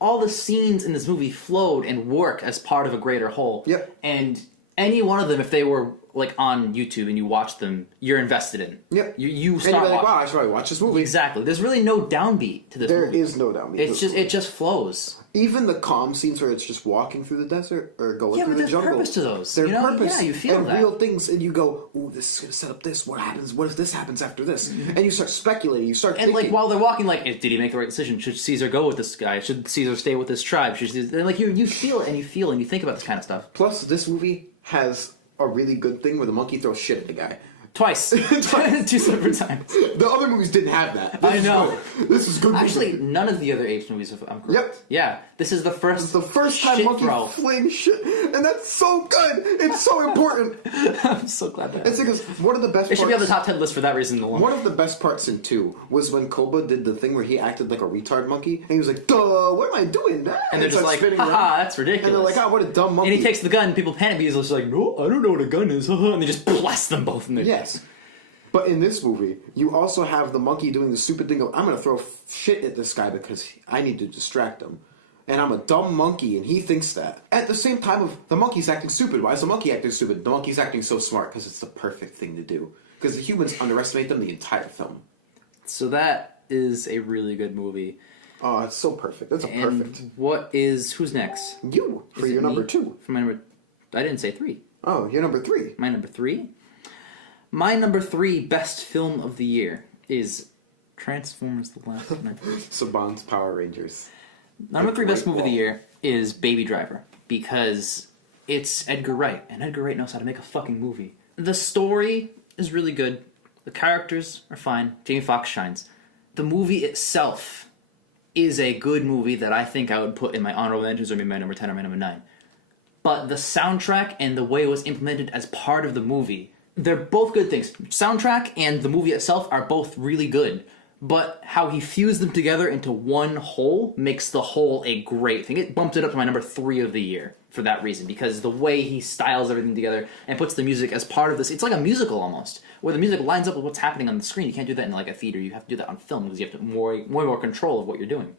All the scenes in this movie flowed and work as part of a greater whole. Yep. And any one of them, if they were like on YouTube and you watch them, you're invested in. Yep. You start and you're like, watching. wow, I should probably watch this movie. Exactly. There's really no downbeat to this movie. There is no downbeat. It just flows. Even the calm scenes where it's just walking through the desert or going through the jungle. Yeah, but there's purpose to those. There's purpose. Yeah, you feel and that. real things, and you go, ooh, this is going to set up this. What happens? What if this happens after this? And you start speculating. You start thinking. And like while they're walking, like, did he make the right decision? Should Caesar go with this guy? Should Caesar stay with this tribe? And like you feel it and you think about this kind of stuff. Plus, this movie has a really good thing where the monkey throws shit at the guy. Twice. 2 separate times. The other movies didn't have that. I know. This is good. Actually, none of the other Apes movies have. I'm correct. Yep. Yeah. This is the first. It's the first time shit monkey throw. flings shit, and that's so good. It's so important. I'm so glad that. It's because one of the best. It should be on the top 10 list for that reason alone. One of the best parts in 2 was when Koba did the thing where he acted like a retard monkey, and he was like, "Duh, what am I doing?" And they're just like, "Haha, that's ridiculous." And they're like, "Ah, what a dumb monkey." And he takes the gun. People panic because he's like, "No, I don't know what a gun is." And they just blast them both in the Yes. But in this movie, you also have the monkey doing the stupid thing of, I'm going to throw shit at this guy because I need to distract him. And I'm a dumb monkey, and he thinks that. At the same time, the monkey's acting stupid. Why is the monkey acting stupid? The monkey's acting so smart because it's the perfect thing to do. Because the humans underestimate them the entire film. So that is a really good movie. Oh, it's so perfect. That's perfect. Who's next? You, for your number 2. For my number, I didn't say 3. Oh, your number 3. My number 3? My number 3 best film of the year is Transformers: The Last Knight. Saban's Power Rangers. Number 3 best movie of the year is Baby Driver, because it's Edgar Wright, and Edgar Wright knows how to make a fucking movie. The story is really good. The characters are fine. Jamie Foxx shines. The movie itself is a good movie that I think I would put in my honorable mentions or maybe my number 10 or my number 9. But the soundtrack and the way it was implemented as part of the movie, they're both good things. Soundtrack and the movie itself are both really good, but how he fused them together into one whole makes the whole a great thing. It bumped it up to my number 3 of the year for that reason, because the way he styles everything together and puts the music as part of this, it's like a musical almost, where the music lines up with what's happening on the screen. You can't do that in like a theater. You have to do that on film because you have to way more control of what you're doing.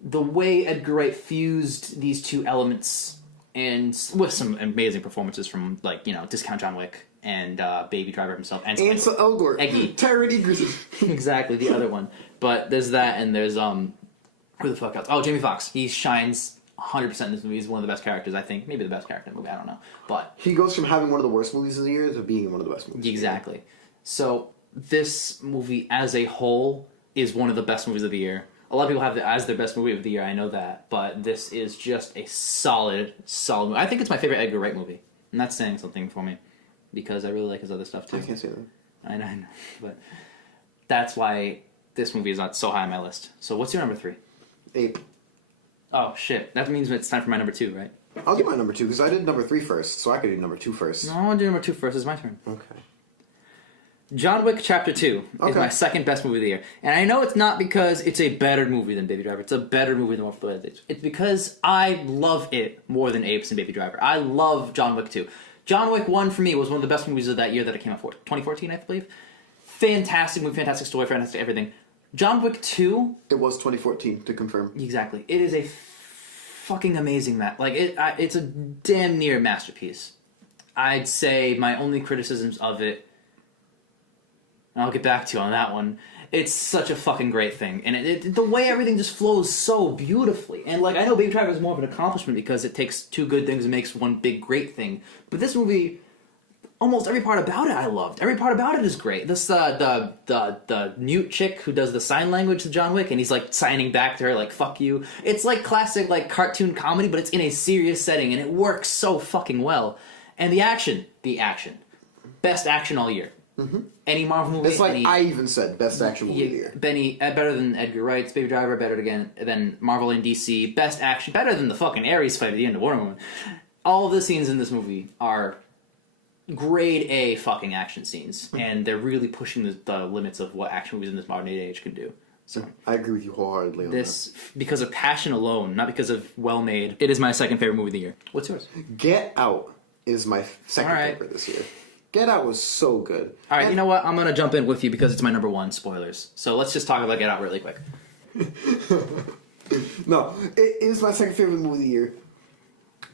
The way Edgar Wright fused these two elements, and with some amazing performances from, like, Discount John Wick, and Baby Driver himself, and Ansel Elgort, Eggy. Taron Egerton. Exactly, the other one. But there's that, and there's who the fuck else? Oh, Jamie Foxx. He shines 100% in this movie. He's one of the best characters, I think. Maybe the best character in the movie. I don't know, but he goes from having one of the worst movies of the year to being one of the best movies. Exactly. So this movie, as a whole, is one of the best movies of the year. A lot of people have it as their best movie of the year. I know that, but this is just a solid movie. I think it's my favorite Edgar Wright movie, and that's saying something for me because I really like his other stuff too. I can't say that. I know, but that's why this movie is not so high on my list. So what's your number 3? Ape. Oh shit! That means it's time for my number 2, right? I'll do my number 2 because I did number 3 first, so I could do number 2 first. No, I want to do number 2 first. It's my turn. Okay. John Wick Chapter 2 is Okay. my second best movie of the year. And I know it's not because it's a better movie than Baby Driver. It's a better movie than Wolf of Wall Street. It's because I love it more than Apes and Baby Driver. I love John Wick 2. John Wick 1 for me was one of the best movies of that year that it came out for. 2014, I believe. Fantastic movie, fantastic story, fantastic everything. John Wick 2... It was 2014, to confirm. Exactly. It is a fucking amazing it's a damn near masterpiece. I'd say my only criticisms of it, and I'll get back to you on that one, it's such a fucking great thing. And the way everything just flows so beautifully. And I know Baby Driver is more of an accomplishment because it takes 2 good things and makes one big great thing. But this movie... Almost every part about it I loved. Every part about it is great. This the mute chick who does the sign language to John Wick, and he's signing back to her fuck you. It's classic cartoon comedy, but it's in a serious setting, and it works so fucking well. And the action, best action all year. Mm-hmm. Any Marvel movie. It's I even said best action movie of the year. Better than Edgar Wright's Baby Driver, better than Marvel and DC. Best action, better than the fucking Ares fight at the end of Wonder Woman. All of the scenes in this movie are grade A fucking action scenes, and they're really pushing the limits of what action movies in this modern age can do. So I agree with you wholeheartedly on this, because of passion alone, not because of well-made, it is my second favorite movie of the year. What's yours? Get Out is my second favorite this year. Get Out was so good. All right, you know what? I'm going to jump in with you because it's my number 1, spoilers. So let's just talk about Get Out really quick. No, it is my second favorite movie of the year.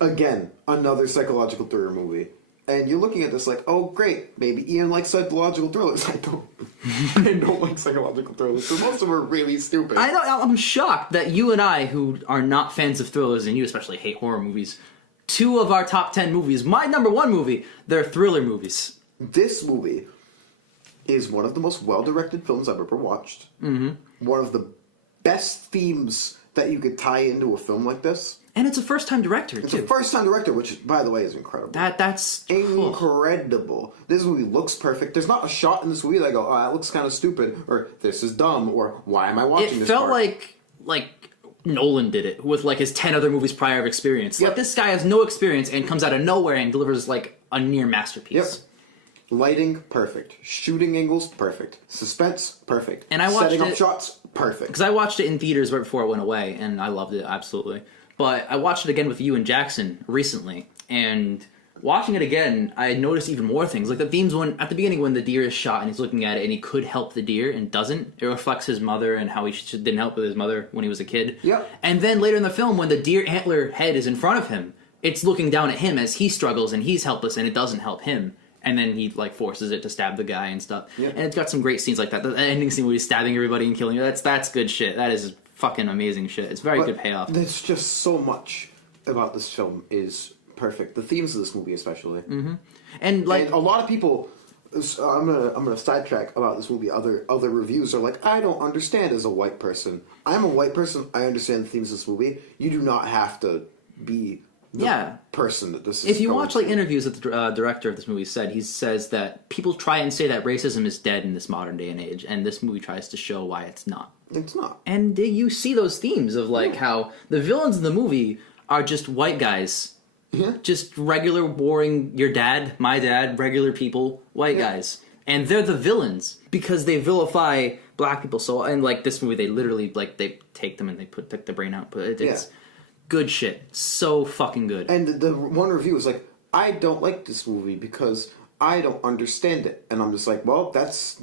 Again, another psychological thriller movie. And you're looking at this oh, great, maybe Ian likes psychological thrillers. I don't. I don't like psychological thrillers, so most of them are really stupid. I know, I'm shocked that you and I, who are not fans of thrillers, and you especially hate horror movies, 2 of our top 10 movies, my number 1 movie, they're thriller movies. This movie is one of the most well-directed films I've ever watched. Mm-hmm. One of the best themes that you could tie into a film like this. And it's a first-time director, It's too. a first-time director, which, by the way, is incredible. That's... incredible. This movie looks perfect. There's not a shot in this movie that I go, oh, that looks kind of stupid, or this is dumb, or why am I watching this It felt part? like Nolan did it with his 10 other movies prior of experience. Yep. This guy has no experience and comes out of nowhere and delivers a near masterpiece. Yep. Lighting, perfect. Shooting angles, perfect. Suspense, perfect. And I watched Setting up it- shots, perfect. Because I watched it in theaters right before it went away, and I loved it, absolutely. But I watched it again with you and Jackson recently, and watching it again, I noticed even more things. The themes at the beginning when the deer is shot and he's looking at it and he could help the deer and doesn't. It reflects his mother and how he didn't help with his mother when he was a kid. Yep. And then later in the film, when the deer antler head is in front of him, it's looking down at him as he struggles and he's helpless and it doesn't help him. And then he forces it to stab the guy and stuff. Yep. And it's got some great scenes like that. The ending scene where he's stabbing everybody and killing you, that's good shit. That is fucking amazing shit. It's very good payoff. There's just so much about this film is perfect. The themes of this movie, especially, And and a lot of people. I'm gonna sidetrack about this movie. Other reviews are I don't understand as a white person. I'm a white person. I understand the themes of this movie. You do not have to be the person that this is. If you watch to. interviews that the director of this movie he says that people try and say that racism is dead in this modern day and age, and this movie tries to show why it's not. It's not. And you see those themes of how the villains in the movie are just white guys. Yeah. Just regular, boring, your dad, my dad, regular people, white guys. And they're the villains because they vilify black people. So, and this movie, they literally, they take them and they take the brain out. But it's good shit. So fucking good. And the one review was I don't like this movie because I don't understand it. And I'm just well, that's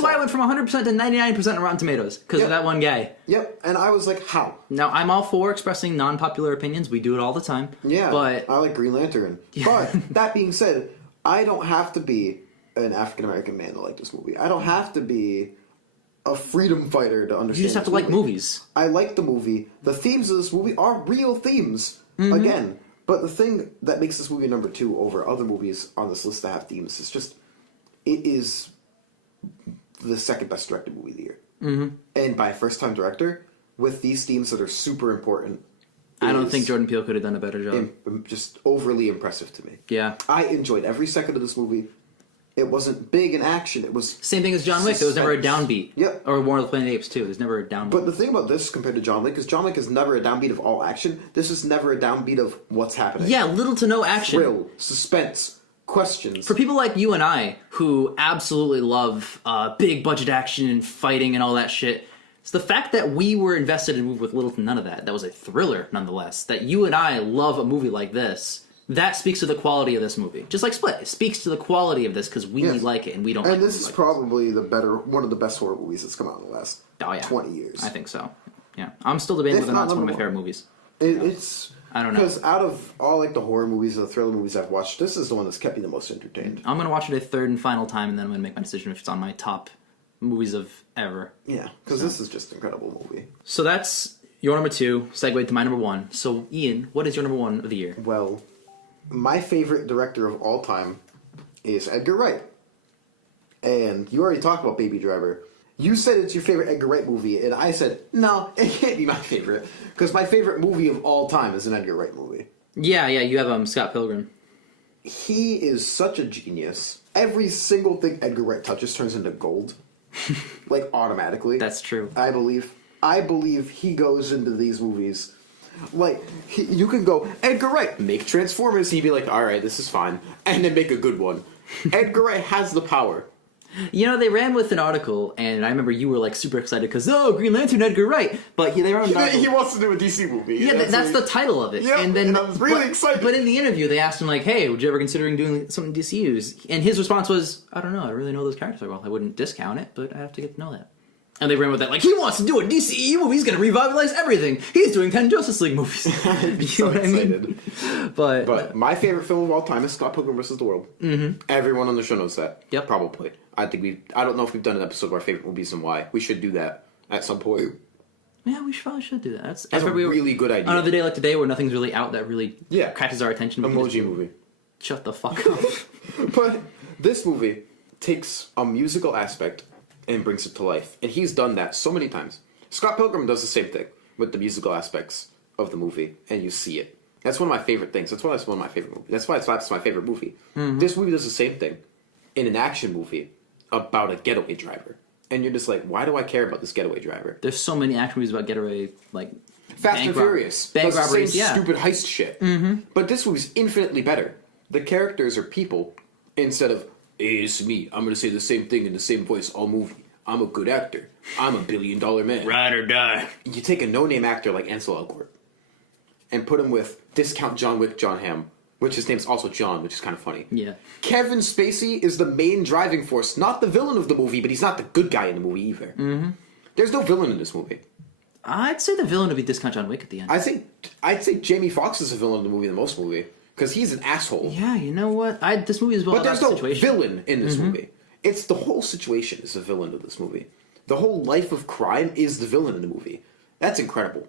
why I went from 100% to 99% on Rotten Tomatoes, because of that one guy. Yep, and I was how? Now, I'm all for expressing non-popular opinions. We do it all the time. Yeah, but I like Green Lantern. But, that being said, I don't have to be an African American man to like this movie. I don't have to be a freedom fighter to understand. You just have to like movies. I like the movie. The themes of this movie are real themes. Again. But the thing that makes this movie number 2 over other movies on this list that have themes is just, it is the second best directed movie of the year. And by a first time director, with these themes that are super important. I don't think Jordan Peele could have done a better job. Just overly impressive to me. Yeah. I enjoyed every second of this movie. It wasn't big in action. It was same thing as John Wick. There was never a downbeat. Yep. Or War of the Planet of the Apes too. There's never a downbeat. But the thing about this compared to John Wick is John Wick is never a downbeat of all action. This is never a downbeat of what's happening. Yeah, little to no action. Thrill, suspense, questions. For people like you and I, who absolutely love big budget action and fighting and all that shit, it's the fact that we were invested in a movie with little to none of that. That was a thriller, nonetheless. That you and I love a movie like this. That speaks to the quality of this movie. Just like Split, it speaks to the quality of this because we like it and we don't. And like this is like probably one of the best horror movies that's come out in the last 20 years. I think so. Yeah, I'm still debating whether or not it's one of my favorite movies. It's I don't know, because out of all like the horror movies and the thriller movies I've watched, this is the one that's kept me the most entertained. I'm gonna watch it a third and final time, and then I'm gonna make my decision if it's on my top movies of ever. Yeah, because this is just an incredible movie. So that's your number 2. Segue to my number 1. So Ian, what is your number 1 of the year? Well, my favorite director of all time is Edgar Wright. And you already talked about Baby Driver. You said it's your favorite Edgar Wright movie, and I said, no, it can't be my favorite. Because my favorite movie of all time is an Edgar Wright movie. Yeah, you have Scott Pilgrim. He is such a genius. Every single thing Edgar Wright touches turns into gold. Like, automatically. That's true. I believe he goes into these movies. Like, you can go, Edgar Wright, make Transformers. He'd be like, alright, this is fine. And then make a good one. Edgar Wright has the power. You know, they ran with an article, and I remember you were like super excited because, Green Lantern, Edgar Wright. But they ran with an article. He wants to do a DC movie. Yeah, that's the title of it. Yeah, and I was really excited. But in the interview, they asked him, like, hey, would you ever considering doing something DC use? And his response was, I don't know, I really know those characters well. I wouldn't discount it, but I have to get to know that. And they ran with that, like, he wants to do a DCEU movie, he's going to revitalize everything. He's doing 10 Justice League movies. So excited. But my favorite film of all time is Scott Pilgrim vs. the World. Mm-hmm. Everyone on the show knows that. Yep. Probably. I don't know if we've done an episode of our favorite movies and why. We should do that at some point. Yeah, we probably should do that. That's a really good idea. On another day like today where nothing's really out that really catches our attention. Emoji movie. Shut the fuck up. But this movie takes a musical aspect and brings it to life. And he's done that so many times. Scott Pilgrim does the same thing with the musical aspects of the movie, and you see it. That's one of my favorite things. That's why it's one of my favorite movies. That's why it's my favorite movie. Mm-hmm. This movie does the same thing in an action movie about a getaway driver. And you're just like, why do I care about this getaway driver? There's so many action movies about getaway, like Fast and Furious. Bank robberies, same stupid heist shit. Mm-hmm. But this movie's infinitely better. The characters are people instead of, hey, it's me. I'm going to say the same thing in the same voice all movie. I'm a good actor. I'm $1 billion man. Ride or die. You take a no-name actor like Ansel Elgort and put him with discount John Wick John Hamm, which his name's also John, which is kind of funny. Yeah. Kevin Spacey is the main driving force, not the villain of the movie, but he's not the good guy in the movie either. Mm-hmm. There's no villain in this movie. I'd say the villain would be discount John Wick at the end. I'd say Jamie Foxx is a villain in the movie, the most movie, because he's an asshole. Yeah, you know what? This movie is well but there's no villain in this movie. It's the whole situation is the villain of this movie. The whole life of crime is the villain in the movie. That's incredible.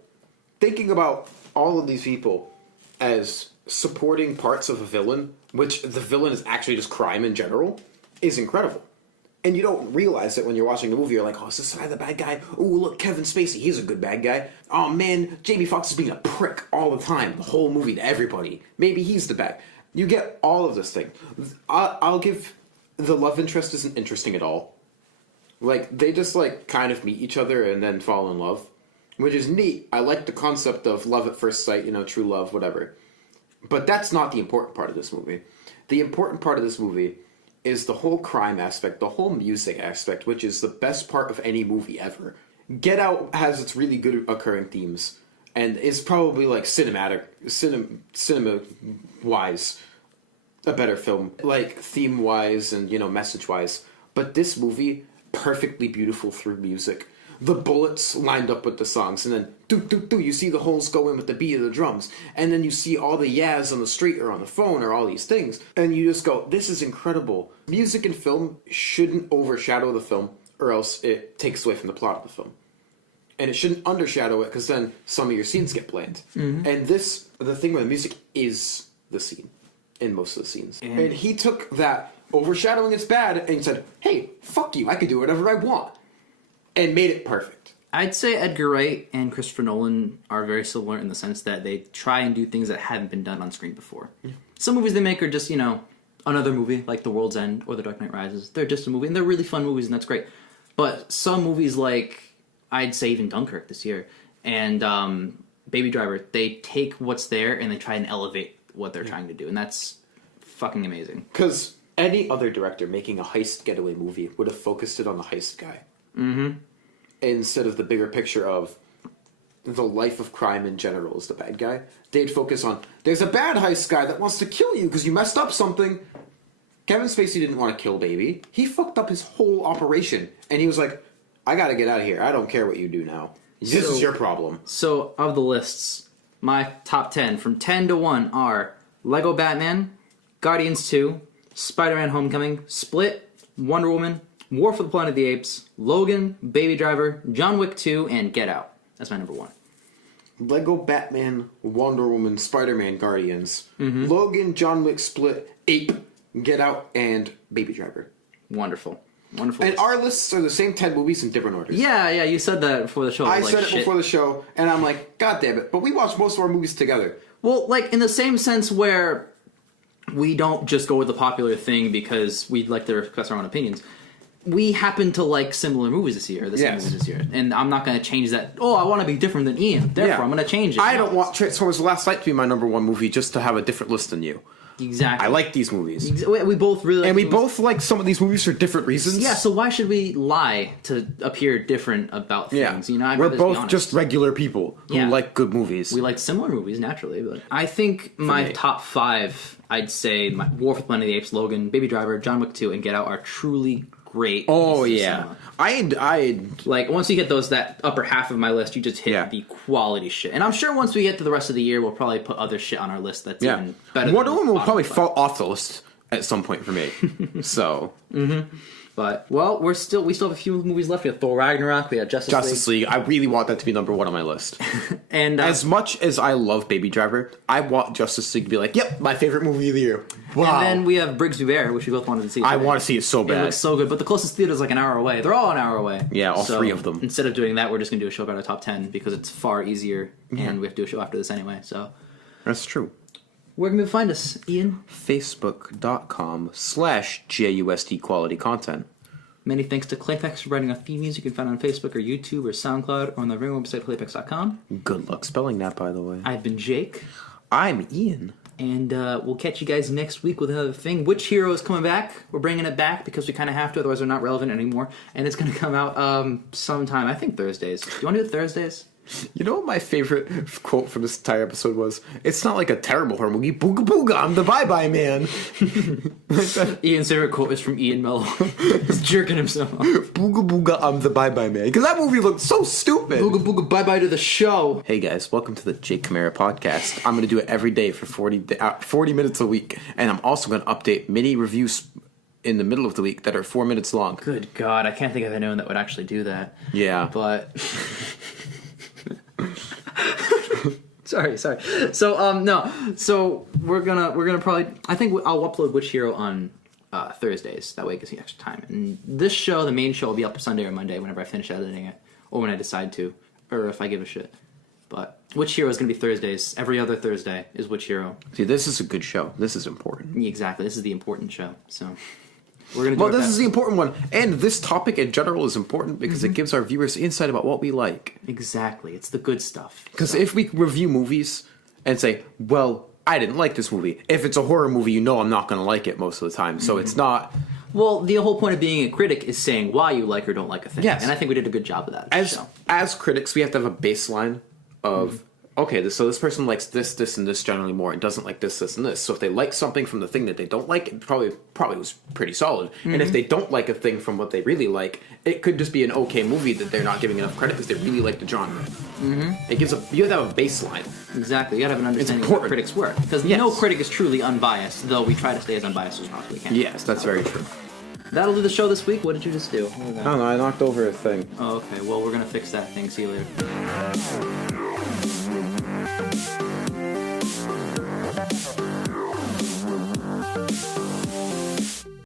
Thinking about all of these people as supporting parts of a villain, which the villain is actually just crime in general, is incredible. And you don't realize it when you're watching the movie. You're like, oh, is this guy the bad guy? Oh, look, Kevin Spacey, he's a good bad guy. Oh, man, Jamie Foxx is being a prick all the time, the whole movie to everybody. Maybe he's the bad. You get all of this thing. I'll give... The love interest isn't interesting at all. Like, they just, like, kind of meet each other and then fall in love. Which is neat. I like the concept of love at first sight, true love, whatever. But that's not the important part of this movie. The important part of this movie is the whole crime aspect, the whole music aspect, which is the best part of any movie ever. Get Out has its really good occurring themes, and is probably, like, cinema-wise, a better film, like, theme-wise and, message-wise. But this movie, perfectly beautiful through music. the bullets lined up with the songs, and then you see the holes go in with the beat of the drums, and then you see all the yas on the street or on the phone or all these things, and you just go, this is incredible. Music and film shouldn't overshadow the film, or else it takes away from the plot of the film. And it shouldn't undershadow it, because then some of your scenes get bland. Mm-hmm. And the thing with the music is the scene, in most of the scenes. And he took that overshadowing it's bad, and he said, hey, fuck you, I can do whatever I want. And made it perfect. I'd say Edgar Wright and Christopher Nolan are very similar in the sense that they try and do things that haven't been done on screen before. Yeah. Some movies they make are just, another movie, like The World's End or The Dark Knight Rises. They're just a movie, and they're really fun movies, and that's great. But some movies, like, I'd say even Dunkirk this year, and Baby Driver, they take what's there and they try and elevate what they're trying to do, and that's fucking amazing. Because any other director making a heist getaway movie would have focused it on the heist guy. Mm-hmm. Instead of the bigger picture of the life of crime in general as the bad guy. They'd focus on, there's a bad heist guy that wants to kill you because you messed up something. Kevin Spacey didn't want to kill Baby. He fucked up his whole operation. And he was like, I gotta get out of here. I don't care what you do now. This is your problem. So, of the lists, my top 10, from 10 to 1, are Lego Batman, Guardians 2, Spider-Man Homecoming, Split, Wonder Woman, War for the Planet of the Apes, Logan, Baby Driver, John Wick 2, and Get Out. That's my number 1. Lego Batman, Wonder Woman, Spider-Man, Guardians, Logan, John Wick, Split, Ape, Get Out, and Baby Driver. Wonderful. And our lists are the same 10 movies in different orders. Yeah, you said that before the show. I said it before the show, and I'm like, God damn it. But we watch most of our movies together. Well, like, in the same sense where we don't just go with the popular thing because we'd like to express our own opinions. We happen to like similar movies this year, same movies this year. And I'm not going to change that. Oh, I want to be different than Ian. Therefore, I'm going to change it. I don't want Transformers The Last Light to be my number 1 movie just to have a different list than you. Exactly. I like these movies. We both really like And we both like some of these movies for different reasons. Yeah, so why should we lie to appear different about things? Yeah. We're both just regular people who like good movies. We like similar movies, naturally. But I think my top 5, I'd say War for the Planet of the Apes, Logan, Baby Driver, John Wick 2, and Get Out are truly great. Oh, yeah. I like, once you get that upper half of my list, you just hit the quality shit. And I'm sure once we get to the rest of the year, we'll probably put other shit on our list that's even better. Wonder Woman will probably fall off the list at some point for me. So. But, well, we still have a few movies left. We have Thor Ragnarok, we have Justice League. I really want that to be number 1 on my list. And as much as I love Baby Driver, I want Justice League to be like, yep, my favorite movie of the year. Wow. And then we have Briggs v. Bear, which we both wanted to see. I want to see it so bad. It looks so good, but the closest theater is like an hour away. They're all an hour away. Yeah, all 3 of them. Instead of doing that, we're just going to do a show about our top 10 because it's far easier, and we have to do a show after this anyway. So that's true. Where can we find us, Ian? Facebook.com/JUSD quality content. Many thanks to Claypex for writing our theme music. You can find it on Facebook or YouTube or SoundCloud or on the Ring website, claypex.com. Good luck spelling that, by the way. I've been Jake. I'm Ian. And we'll catch you guys next week with another thing. Which Hero is coming back? We're bringing it back because we kind of have to, otherwise they're not relevant anymore. And it's going to come out sometime, I think Thursdays. Do you want to do it Thursdays? You know what my favorite quote from this entire episode was? It's not like a terrible horror movie. Booga booga, I'm the bye-bye man. Ian's favorite quote is from Ian Mello. He's jerking himself off. Booga booga, I'm the bye-bye man. Because that movie looked so stupid. Booga booga, bye-bye to the show. Hey guys, welcome to the Jake Camara podcast. I'm going to do it every day for 40 minutes a week. And I'm also going to update mini reviews in the middle of the week that are 4 minutes long. Good God, I can't think of anyone that would actually do that. Yeah. But... sorry. So, no. So we're gonna probably. I think I'll upload Which Hero on Thursdays. That way it gives me extra time. And this show, the main show, will be up Sunday or Monday whenever I finish editing it, or when I decide to, or if I give a shit. But Which Hero is gonna be Thursdays. Every other Thursday is Which Hero. See, this is a good show. This is important. Exactly. This is the important show. So. We're gonna do this is the important one. And this topic in general is important because it gives our viewers insight about what we like. Exactly. It's the good stuff. Because if we review movies and say, well, I didn't like this movie. If it's a horror movie, you know I'm not going to like it most of the time. So it's not... Well, the whole point of being a critic is saying why you like or don't like a thing. Yes. And I think we did a good job of that. As critics, we have to have a baseline of okay, so this person likes this, and this generally more, and doesn't like this, and this. So if they like something from the thing that they don't like, it probably was pretty solid. And if they don't like a thing from what they really like, it could just be an okay movie that they're not giving enough credit because they really like the genre. It gives you have to have a baseline. Exactly. You gotta have an understanding of how critics work. Because no critic is truly unbiased, though we try to stay as unbiased as possibly can. Yes, that's very true. That'll do the show this week. What did you just do? I don't know, I knocked over a thing. Oh, okay. Well, we're gonna fix that thing. See you later.